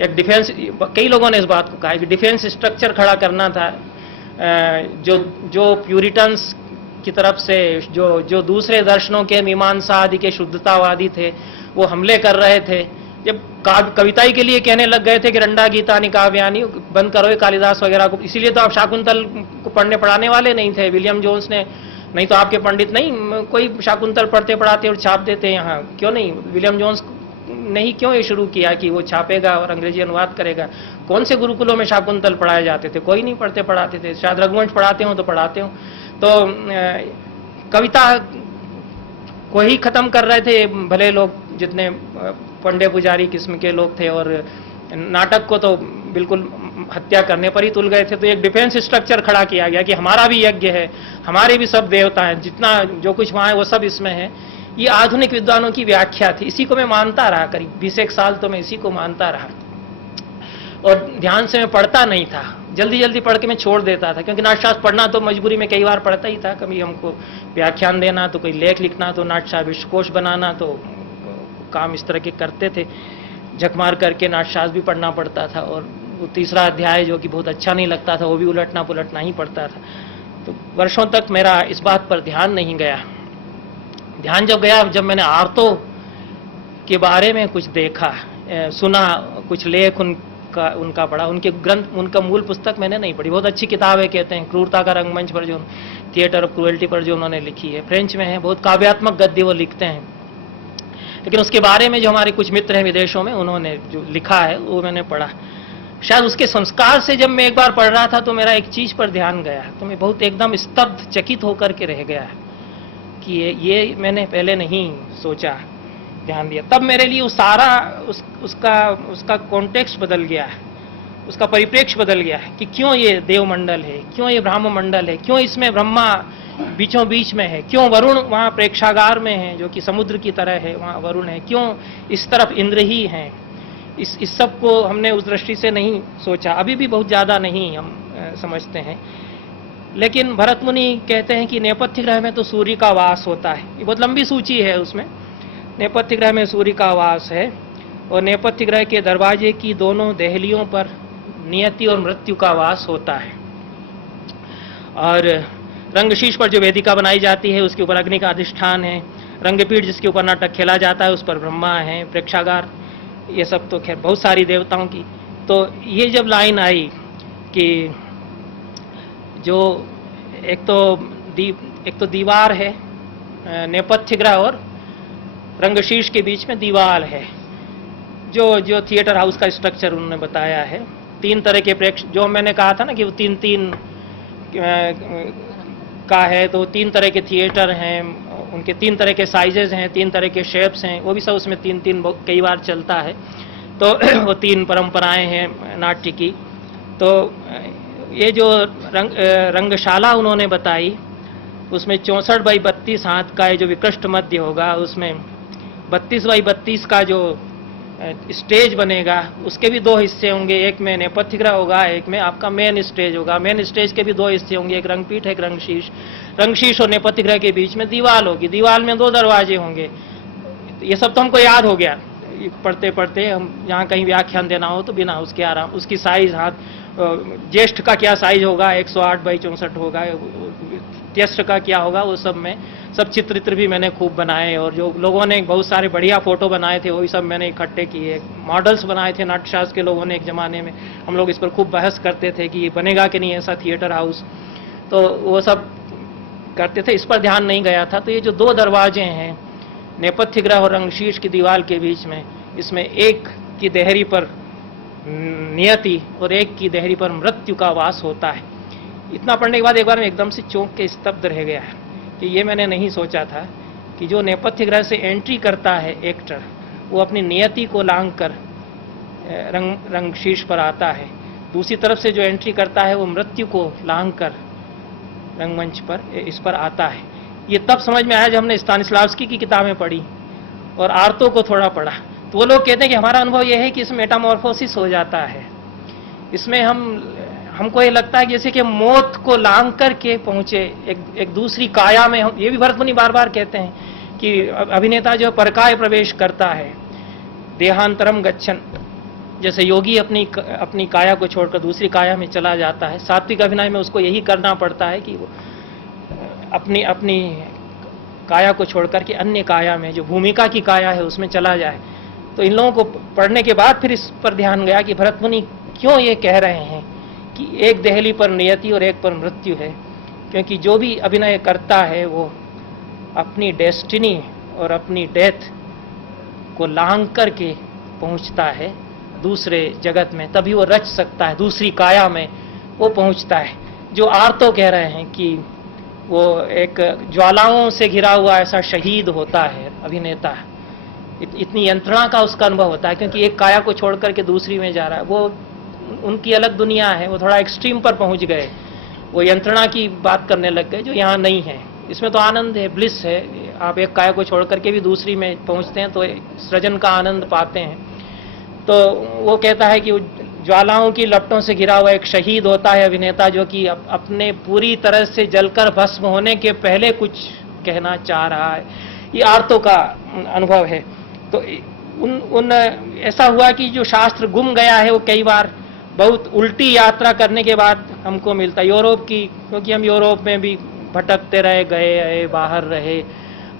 एक डिफेंस, कई लोगों ने इस बात को कहा कि डिफेंस स्ट्रक्चर खड़ा करना था। जो प्यूरिटन्स की तरफ से जो दूसरे दर्शनों के मीमांसा आदि के शुद्धतावादी थे, वो हमले कर रहे थे। जब कविताई के लिए कहने लग गए थे कि रंडा गीता काव्यानी बंद करो कालिदास वगैरह को, इसीलिए तो आप शाकुंतल को पढ़ने पढ़ाने वाले नहीं थे। विलियम जोन्स ने, नहीं तो आपके पंडित नहीं कोई शाकुंतल पढ़ते पढ़ाते और छाप देते यहाँ, क्यों नहीं विलियम जोन्स नहीं क्यों ये शुरू किया कि वो छापेगा और अंग्रेजी अनुवाद करेगा। कौन से गुरुकुलों में शाकुंतल पढ़ाए जाते थे? कोई नहीं पढ़ते पढ़ाते थे। शायद रघुवंश पढ़ाते हो तो पढ़ाते हो। तो कविता को ही खत्म कर रहे थे भले लोग, जितने पंडे पुजारी किस्म के लोग थे, और नाटक को तो बिल्कुल हत्या करने पर ही तुल गए थे। तो एक डिफेंस स्ट्रक्चर खड़ा किया गया कि हमारा भी यज्ञ है, हमारे भी सब देवता हैं, जितना जो कुछ वहाँ है वो सब इसमें है। ये आधुनिक विद्वानों की व्याख्या थी, इसी को मैं मानता रहा। करीब 20 साल तो मैं इसी को मानता रहा, और ध्यान से मैं पढ़ता नहीं था, जल्दी जल्दी पढ़ के मैं छोड़ देता था, क्योंकि नाट्यशास्त्र पढ़ना तो मजबूरी में कई बार पढ़ता ही था। कभी हमको व्याख्यान देना, तो कोई लेख लिखना, तो नाट्यशास्त्र विश्वकोश बनाना, तो काम इस तरह के करते थे। झक मार करके नाट्यशास्त्र भी पढ़ना पड़ता था, और वो तीसरा अध्याय जो कि बहुत अच्छा नहीं लगता था वो भी उलटना पुलटना ही पड़ता था। तो वर्षों तक मेरा इस बात पर ध्यान नहीं गया। ध्यान जब गया, जब मैंने आर्तों के बारे में कुछ देखा, सुना, कुछ लेख उनका पढ़ा। उनके ग्रंथ, उनका मूल पुस्तक मैंने नहीं पढ़ी। बहुत अच्छी किताब है, कहते हैं, क्रूरता का रंगमंच पर, जो थिएटर ऑफ क्रूएल्टी पर जो उन्होंने लिखी है, फ्रेंच में है, बहुत काव्यात्मक गद्य वो लिखते हैं। लेकिन उसके बारे में जो हमारे कुछ मित्र हैं विदेशों में, उन्होंने जो लिखा है वो मैंने पढ़ा। शायद उसके संस्कार से जब मैं एक बार पढ़ रहा था तो मेरा एक चीज पर ध्यान गया, तो मैं बहुत एकदम स्तब्ध, चकित होकर के रह गया कि ये मैंने पहले नहीं सोचा, ध्यान दिया। तब मेरे लिए वो सारा उसका कॉन्टेक्स्ट बदल गया है, उसका परिप्रेक्ष्य बदल गया है कि क्यों ये देवमंडल है, क्यों ये ब्रह्म मंडल है, क्यों इसमें ब्रह्मा बीचों बीच में है, क्यों वरुण वहाँ प्रेक्षागार में है जो कि समुद्र की तरह है, वहाँ वरुण है, क्यों इस तरफ इंद्र ही है। इस सब को हमने उस दृष्टि से नहीं सोचा, अभी भी बहुत ज़्यादा नहीं हम समझते हैं। लेकिन भरत मुनि कहते हैं कि नेपथ्य ग्रह में तो सूर्य का वास होता है। ये बहुत लंबी सूची है, उसमें नेपथ्य ग्रह में सूर्य का वास है, और नेपथ्य ग्रह के दरवाजे की दोनों देहलियों पर नियति और मृत्यु का वास होता है। और रंगशीर्ष पर जो वेदिका बनाई जाती है उसके ऊपर अग्नि का अधिष्ठान है। रंगपीठ जिसके ऊपर नाटक खेला जाता है उस पर ब्रह्मा है। प्रेक्षागार, ये सब तो खैर बहुत सारी देवताओं की। तो ये जब लाइन आई कि जो एक तो दीवार है, नेपथ्य ग्रह और रंगशीर्ष के बीच में दीवार है, जो थिएटर हाउस का स्ट्रक्चर उन्होंने बताया है। 3 तरह के जो मैंने कहा था ना कि वो 3-3 का है, तो 3 तरह के थिएटर हैं, उनके 3 तरह के साइजेज हैं, 3 तरह के शेप्स हैं, वो भी सब उसमें 3-3 कई बार चलता है। तो वो 3 परंपराएं हैं नाट्य की। तो ये जो रंगशाला उन्होंने बताई, उसमें 64 बाई 32 हाथ का ये जो विकृष्ट मध्य होगा, उसमें 32 बाई 32 का जो स्टेज बनेगा, उसके भी 2 हिस्से होंगे। एक में नेपथ्य ग्रह होगा, एक में आपका मेन स्टेज होगा। मेन स्टेज के भी 2 हिस्से होंगे, एक रंगपीठ, एक रंगशीर्ष। रंगशीर्ष और नेपथ्य ग्रह के बीच में दीवार होगी, दीवार में 2 दरवाजे होंगे। ये सब तो हमको याद हो गया पढ़ते पढ़ते। हम जहाँ कहीं व्याख्यान देना हो तो बिना उसके आराम, उसकी साइज, हाथ, ज्येष्ठ का क्या साइज होगा, 108 बाई 64 होगा, ज्येष्ठ का क्या होगा, वो सब में सब चित्र भी मैंने खूब बनाए। और जो लोगों ने बहुत सारे बढ़िया फोटो बनाए थे, वही सब मैंने इकट्ठे किए। मॉडल्स बनाए थे नाट्यशास्त्र के लोगों ने एक जमाने में, हम लोग इस पर खूब बहस करते थे कि ये बनेगा कि नहीं ऐसा थिएटर हाउस, तो वो सब करते थे, इस पर ध्यान नहीं गया था। तो ये जो 2 दरवाजे हैं नेपथ्य ग्रह और रंगशीर्ष की दीवार के बीच में, इसमें एक की देहरी पर नियति और एक की देहरी पर मृत्यु का वास होता है। इतना पढ़ने के बाद एक बार मैं एकदम से चौंक के स्तब्ध रह गया कि ये मैंने नहीं सोचा था कि जो नेपथ्य ग्रह से एंट्री करता है एक्टर, वो अपनी नियति को लांघ कर रंगशीर्ष पर आता है। दूसरी तरफ से जो एंट्री करता है वो मृत्यु को लांघ कर रंगमंच पर इस पर आता है। ये तब समझ में आया जब हमने स्तानिस्लावस्की की किताबें पढ़ी और आर्तों को थोड़ा पढ़ा। तो वो लोग कहते हैं कि हमारा अनुभव यह है कि इसमें मेटामॉर्फोसिस हो जाता है। इसमें हमको ये लगता है जैसे कि मौत को लांघ करके पहुंचे एक दूसरी काया में। ये भी भरत मुनि बार बार कहते हैं कि अभिनेता जो परकाय प्रवेश करता है, देहांतरम गच्छन, जैसे योगी अपनी काया को छोड़कर दूसरी काया में चला जाता है। सात्विक अभिनय में उसको यही करना पड़ता है कि वो अपनी काया को छोड़कर के अन्य काया में, जो भूमिका की काया है, उसमें चला जाए। तो इन लोगों को पढ़ने के बाद फिर इस पर ध्यान गया कि भरत मुनि क्यों ये कह रहे हैं कि एक देहली पर नियति और एक पर मृत्यु है। क्योंकि जो भी अभिनय करता है वो अपनी डेस्टिनी और अपनी डेथ को लांघ करके पहुंचता है दूसरे जगत में, तभी वो रच सकता है, दूसरी काया में वो पहुंचता है। जो आर्तो कह रहे हैं कि वो एक ज्वालाओं से घिरा हुआ ऐसा शहीद होता है अभिनेता, इतनी यंत्रणा का उसका अनुभव होता है, क्योंकि एक काया को छोड़ करके दूसरी में जा रहा है। वो उनकी अलग दुनिया है, वो थोड़ा एक्सट्रीम पर पहुंच गए, वो यंत्रणा की बात करने लग गए जो यहाँ नहीं है। इसमें तो आनंद है, ब्लिस है। आप एक काया को छोड़ करके भी दूसरी में पहुंचते हैं तो सृजन का आनंद पाते हैं। तो वो कहता है कि ज्वालाओं की लपटों से घिरा हुआ एक शहीद होता है अभिनेता, जो कि अपने पूरी तरह से जलकर भस्म होने के पहले कुछ कहना चाह रहा है। ये आर्तों का अनुभव है। तो ऐसा हुआ कि जो शास्त्र गुम गया है वो कई बार बहुत उल्टी यात्रा करने के बाद हमको मिलता है यूरोप की, क्योंकि हम यूरोप में भी भटकते रहे, गए आए, बाहर रहे,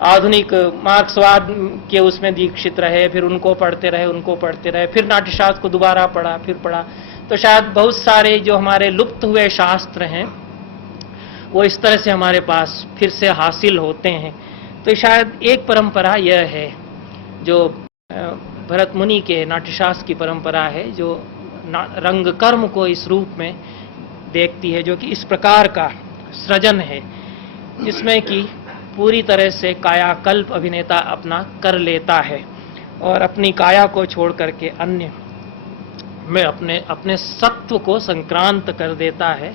आधुनिक मार्क्सवाद के उसमें दीक्षित रहे, फिर उनको पढ़ते रहे, फिर नाट्यशास्त्र को दोबारा पढ़ा, फिर पढ़ा। तो शायद बहुत सारे जो हमारे लुप्त हुए शास्त्र हैं वो इस तरह से हमारे पास फिर से हासिल होते हैं। तो शायद एक परंपरा यह है जो भरत मुनि के नाट्यशास्त्र की परंपरा है, जो रंग कर्म को इस रूप में देखती है, जो कि इस प्रकार का सृजन है जिसमें कि पूरी तरह से कायाकल्प अभिनेता अपना कर लेता है और अपनी काया को छोड़ करके अन्य में अपने सत्व को संक्रांत कर देता है,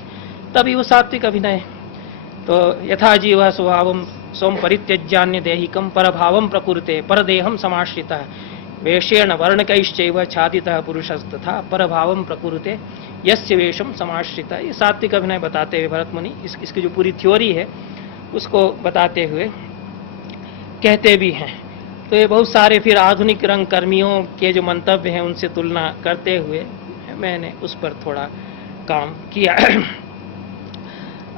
तभी वो सात्विक अभिनय। तो यथा जीव स्वभावम सोम परित्यज्यान्य देहिकम परभावम प्रकुरुते परदेहम समाश्रितः वेशेण वर्णकैश्चैव छादितः पुरुषस्तथा परभावम प्रकुरुते यस्य वेशम समाश्रितः। ये सात्विक अभिनय बताते हुए भरत मुनि इसकी जो पूरी थ्योरी है उसको बताते हुए कहते भी हैं। तो ये बहुत सारे फिर आधुनिक रंगकर्मियों के जो मंतव्य हैं उनसे तुलना करते हुए मैंने उस पर थोड़ा काम किया।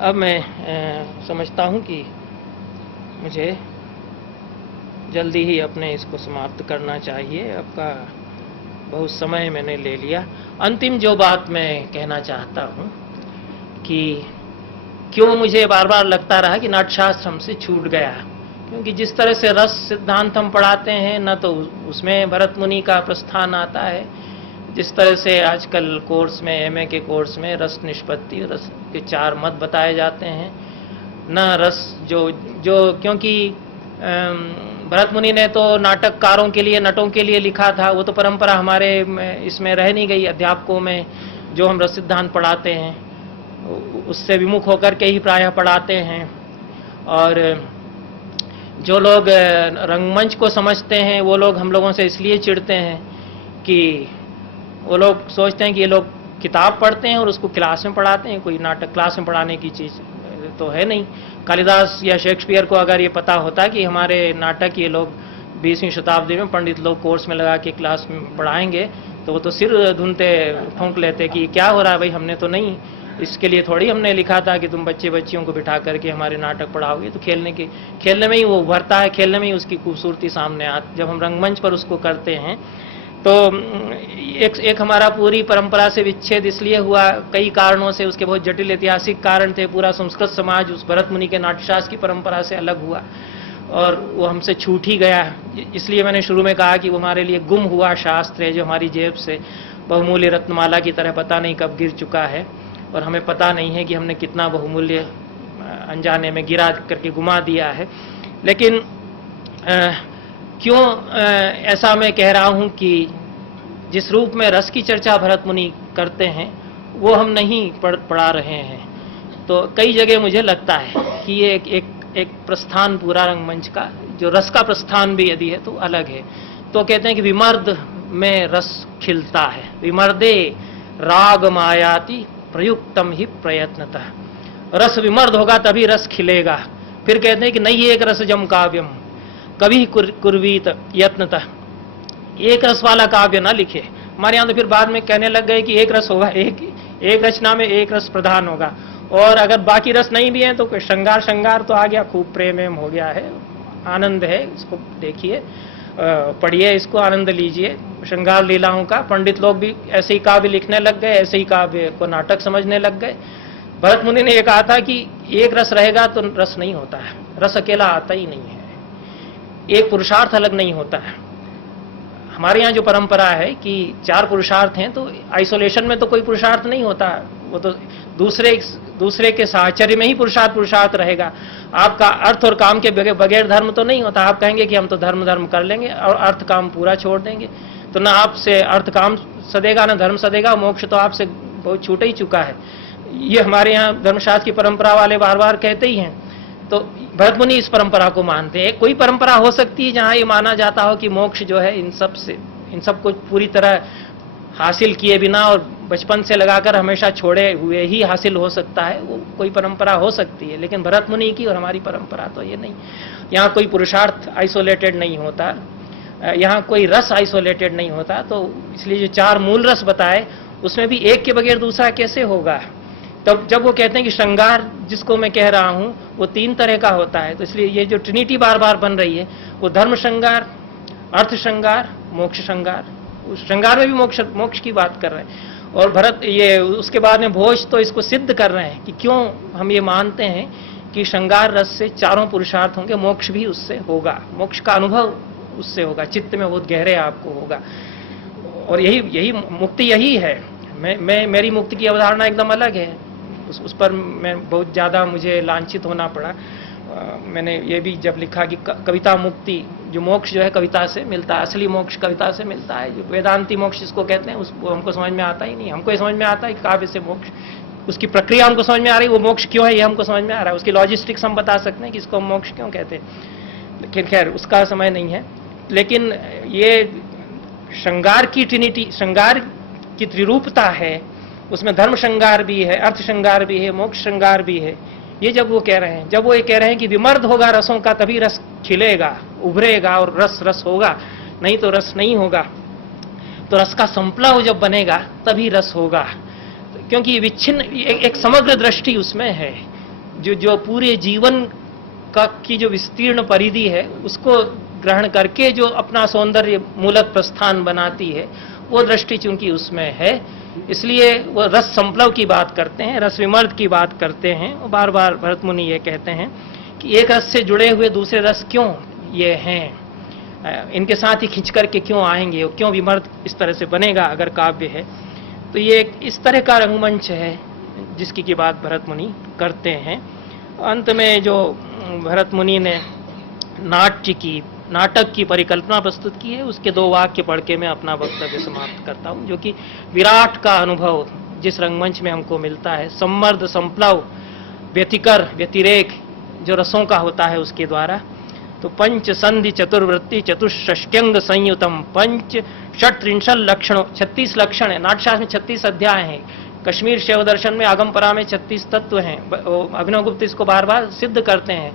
अब मैं समझता हूँ कि मुझे जल्दी ही अपने इसको समाप्त करना चाहिए। आपका बहुत समय मैंने ले लिया। अंतिम जो बात मैं कहना चाहता हूँ कि क्यों मुझे बार बार लगता रहा कि नाट्यशास्त्र हमसे छूट गया, क्योंकि जिस तरह से रस सिद्धांत हम पढ़ाते हैं न तो उसमें भरत मुनि का प्रस्थान आता है, जिस तरह से आजकल कोर्स में एमए के कोर्स में रस निष्पत्ति, रस के 4 मत बताए जाते हैं, न रस जो क्योंकि भरत मुनि ने तो नाटककारों के लिए, नटों के लिए लिखा था, वो तो परंपरा हमारे इसमें रह नहीं गई। अध्यापकों में जो हम रस सिद्धांत पढ़ाते हैं उससे विमुख होकर के ही प्रायः पढ़ाते हैं। और जो लोग रंगमंच को समझते हैं वो लोग हम लोगों से इसलिए चिढ़ते हैं कि वो लोग सोचते हैं कि ये लोग किताब पढ़ते हैं और उसको क्लास में पढ़ाते हैं। कोई नाटक क्लास में पढ़ाने की चीज़ तो है नहीं। कालिदास या शेक्सपियर को अगर ये पता होता कि हमारे नाटक ये लोग 20वीं शताब्दी में पंडित लोग कोर्स में लगा के क्लास में पढ़ाएंगे तो वो तो सिर धुनते ठोंक लेते कि क्या हो रहा है भाई, हमने तो नहीं, इसके लिए थोड़ी हमने लिखा था कि तुम बच्चियों को बिठा करके हमारे नाटक पढ़ाओगे। तो खेलने में ही वो उभरता है, खेलने में ही उसकी खूबसूरती सामने आती। जब हम रंगमंच पर उसको करते हैं तो एक हमारा पूरी परंपरा से विच्छेद इसलिए हुआ, कई कारणों से, उसके बहुत जटिल ऐतिहासिक कारण थे। पूरा संस्कृत समाज उस भरत मुनि के नाट्यशास्त्र की परंपरा से अलग हुआ और वो हमसे छूट ही गया। इसलिए मैंने शुरू में कहा कि वो हमारे लिए गुम हुआ शास्त्र है, जो हमारी जेब से बहुमूल्य रत्नमाला की तरह पता नहीं कब गिर चुका है और हमें पता नहीं है कि हमने कितना बहुमूल्य अनजाने में गिरा करके गुमा दिया है। लेकिन क्यों ऐसा मैं कह रहा हूं कि जिस रूप में रस की चर्चा भरत मुनि करते हैं वो हम नहीं पढ़ा रहे हैं। तो कई जगह मुझे लगता है कि ये एक प्रस्थान पूरा रंगमंच का, जो रस का प्रस्थान भी यदि है तो अलग है। तो कहते हैं कि विमर्द में रस खिलता है, विमर्दे राग मायाति प्रयुक्तम ही प्रयत्नतः। रस विमर्द होगा तभी रस खिलेगा। फिर कहते हैं कि नहीं एक रसजम काव्यम कभी कुर्वीत यत्नतः, एक रस वाला काव्य ना लिखे। हमारे यहाँ तो फिर बाद में कहने लग गए कि एक रस होगा, एक रचना में एक रस प्रधान होगा, और अगर बाकी रस नहीं भी है तो श्रृंगार तो आ गया, खूब प्रेम हो गया है, आनंद है, इसको देखिए, पढ़िए, इसको आनंद लीजिए। श्रृंगार लीलाओं का पंडित लोग भी ऐसे ही काव्य लिखने लग गए, ऐसे ही काव्य को नाटक समझने लग गए। भरत मुनि ने यह कहा था कि एक रस रहेगा तो रस नहीं होता है, रस अकेला आता ही नहीं है, एक पुरुषार्थ अलग नहीं होता है। हमारे यहाँ जो परंपरा है कि 4 पुरुषार्थ हैं, तो आइसोलेशन में तो कोई पुरुषार्थ नहीं होता, वो तो दूसरे के साहचर्य में ही पुरुषार्थ रहेगा। आपका अर्थ और काम के बगैर धर्म तो नहीं होता। आप कहेंगे कि हम तो धर्म कर लेंगे और अर्थ काम पूरा छोड़ देंगे, तो ना आपसे अर्थ काम सदेगा ना धर्म सदेगा, मोक्ष तो आपसे बहुत छूट ही चुका है। ये हमारे यहाँ धर्मशास्त्र की परंपरा वाले बार बार कहते ही हैं। तो भरत मुनि इस परंपरा को मानते हैं। कोई परंपरा हो सकती है जहां ये माना जाता हो कि मोक्ष जो है इन सब को पूरी तरह हासिल किए बिना और बचपन से लगाकर हमेशा छोड़े हुए ही हासिल हो सकता है, वो कोई परंपरा हो सकती है। लेकिन भरत मुनि की और हमारी परंपरा तो ये नहीं। यहाँ कोई पुरुषार्थ आइसोलेटेड नहीं होता, यहाँ कोई रस आइसोलेटेड नहीं होता। तो इसलिए जो 4 मूल रस बताए उसमें भी एक के बगैर दूसरा कैसे होगा? तब जब वो कहते हैं कि श्रृंगार जिसको मैं कह रहा हूं वो 3 तरह का होता है, तो इसलिए ये जो ट्रिनिटी बार बार बन रही है वो धर्म श्रृंगार, अर्थ श्रृंगार, मोक्ष श्रृंगार। उस श्रृंगार में भी मोक्ष की बात कर रहे हैं। और भरत ये उसके बाद में भोज तो इसको सिद्ध कर रहे हैं कि क्यों हम ये मानते हैं कि श्रृंगार रस से चारों पुरुषार्थ होंगे, मोक्ष भी उससे होगा, मोक्ष का अनुभव उससे होगा, चित्त में बहुत गहरे आपको होगा। और यही मुक्ति यही है। मेरी मुक्ति की अवधारणा एकदम अलग है, उस पर मैं बहुत ज़्यादा मुझे लांछित होना पड़ा। मैंने ये भी जब लिखा कि कविता मुक्ति, जो मोक्ष जो है कविता से मिलता है, असली मोक्ष कविता से मिलता है। जो वेदांती मोक्ष जिसको कहते हैं उसको हमको समझ में आता ही नहीं। हमको ये समझ में आता है कि काव्य से मोक्ष, उसकी प्रक्रिया हमको समझ में आ रही है, वो मोक्ष क्यों है ये हमको समझ में आ रहा है, उसकी लॉजिस्टिक्स हम बता सकते हैं कि इसको हम मोक्ष क्यों कहते हैं। लेकिन खैर उसका समय नहीं है। लेकिन ये श्रृंगार की ट्रिनिटी, श्रृंगार की त्रिरूपता है, उसमें धर्म श्रृंगार भी है, अर्थ श्रृंगार भी है, मोक्ष श्रृंगार भी है। ये जब वो कह रहे हैं, जब वो ये कह रहे हैं कि विमर्द होगा रसों का तभी रस खिलेगा, उभरेगा और रस होगा, नहीं तो रस नहीं होगा। तो रस का संप्लव जब बनेगा तभी रस होगा, क्योंकि विच्छिन्न एक समग्र दृष्टि उसमें है, जो पूरे जीवन का की जो विस्तीर्ण परिधि है उसको ग्रहण करके जो अपना सौंदर्य मूलक प्रस्थान बनाती है, वो दृष्टि चूंकि उसमें है, इसलिए वो रस संप्लव की बात करते हैं, रस विमर्द की बात करते हैं। और बार बार भरत मुनि ये कहते हैं कि एक रस से जुड़े हुए दूसरे रस क्यों ये हैं, इनके साथ ही खिंच करके क्यों आएंगे, क्यों विमर्द इस तरह से बनेगा अगर काव्य है। तो ये इस तरह का रंगमंच है जिसकी की बात भरत मुनि करते हैं। अंत में जो भरत मुनि ने नाटक की परिकल्पना प्रस्तुत की है, उसके 2 वाक्य पढ़ के मैं अपना वक्तव्य समाप्त करता हूं, जो कि विराट का अनुभव जिस रंगमंच में हमको मिलता है, सम्मर्द संप्लव व्यतिकर व्यतिरेक जो रसों का होता है उसके द्वारा। तो पंच संधि चतुर्वृत्ति चतुष्षष्ट्यंग संयुतम पंच षट्त्रिंशत् लक्षणों, 36 लक्षण है। नाट्यशास्त्र में 36 अध्याय हैं, कश्मीर शैव दर्शन में आगमपरा में 36 तत्व हैं। अभिनवगुप्त इसको बार बार सिद्ध करते हैं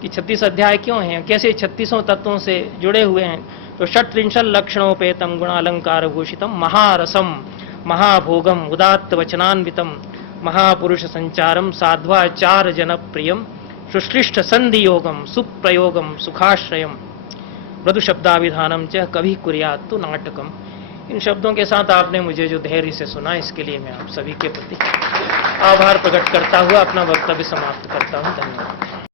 कि 36 अध्याय क्यों हैं, कैसे 36 तत्वों से जुड़े हुए हैं। तो षट्त्रिंशत् लक्षणोपेतम गुणालंकार भूषितम महारसम महाभोगम उदात्त वचनान्वितम महापुरुष संचारम साध्वाचार जनप्रियम सुश्लिष्ट संधि योगम सुप्रयोगम सुखाश्रयम मृदु शब्दाविधानम च कभी कुर्यात् तु नाटकम। इन शब्दों के साथ आपने मुझे जो धैर्य से सुना, इसके लिए मैं आप सभी के प्रति आभार प्रकट करता हुआ अपना वक्तव्य समाप्त करता हूँ। धन्यवाद।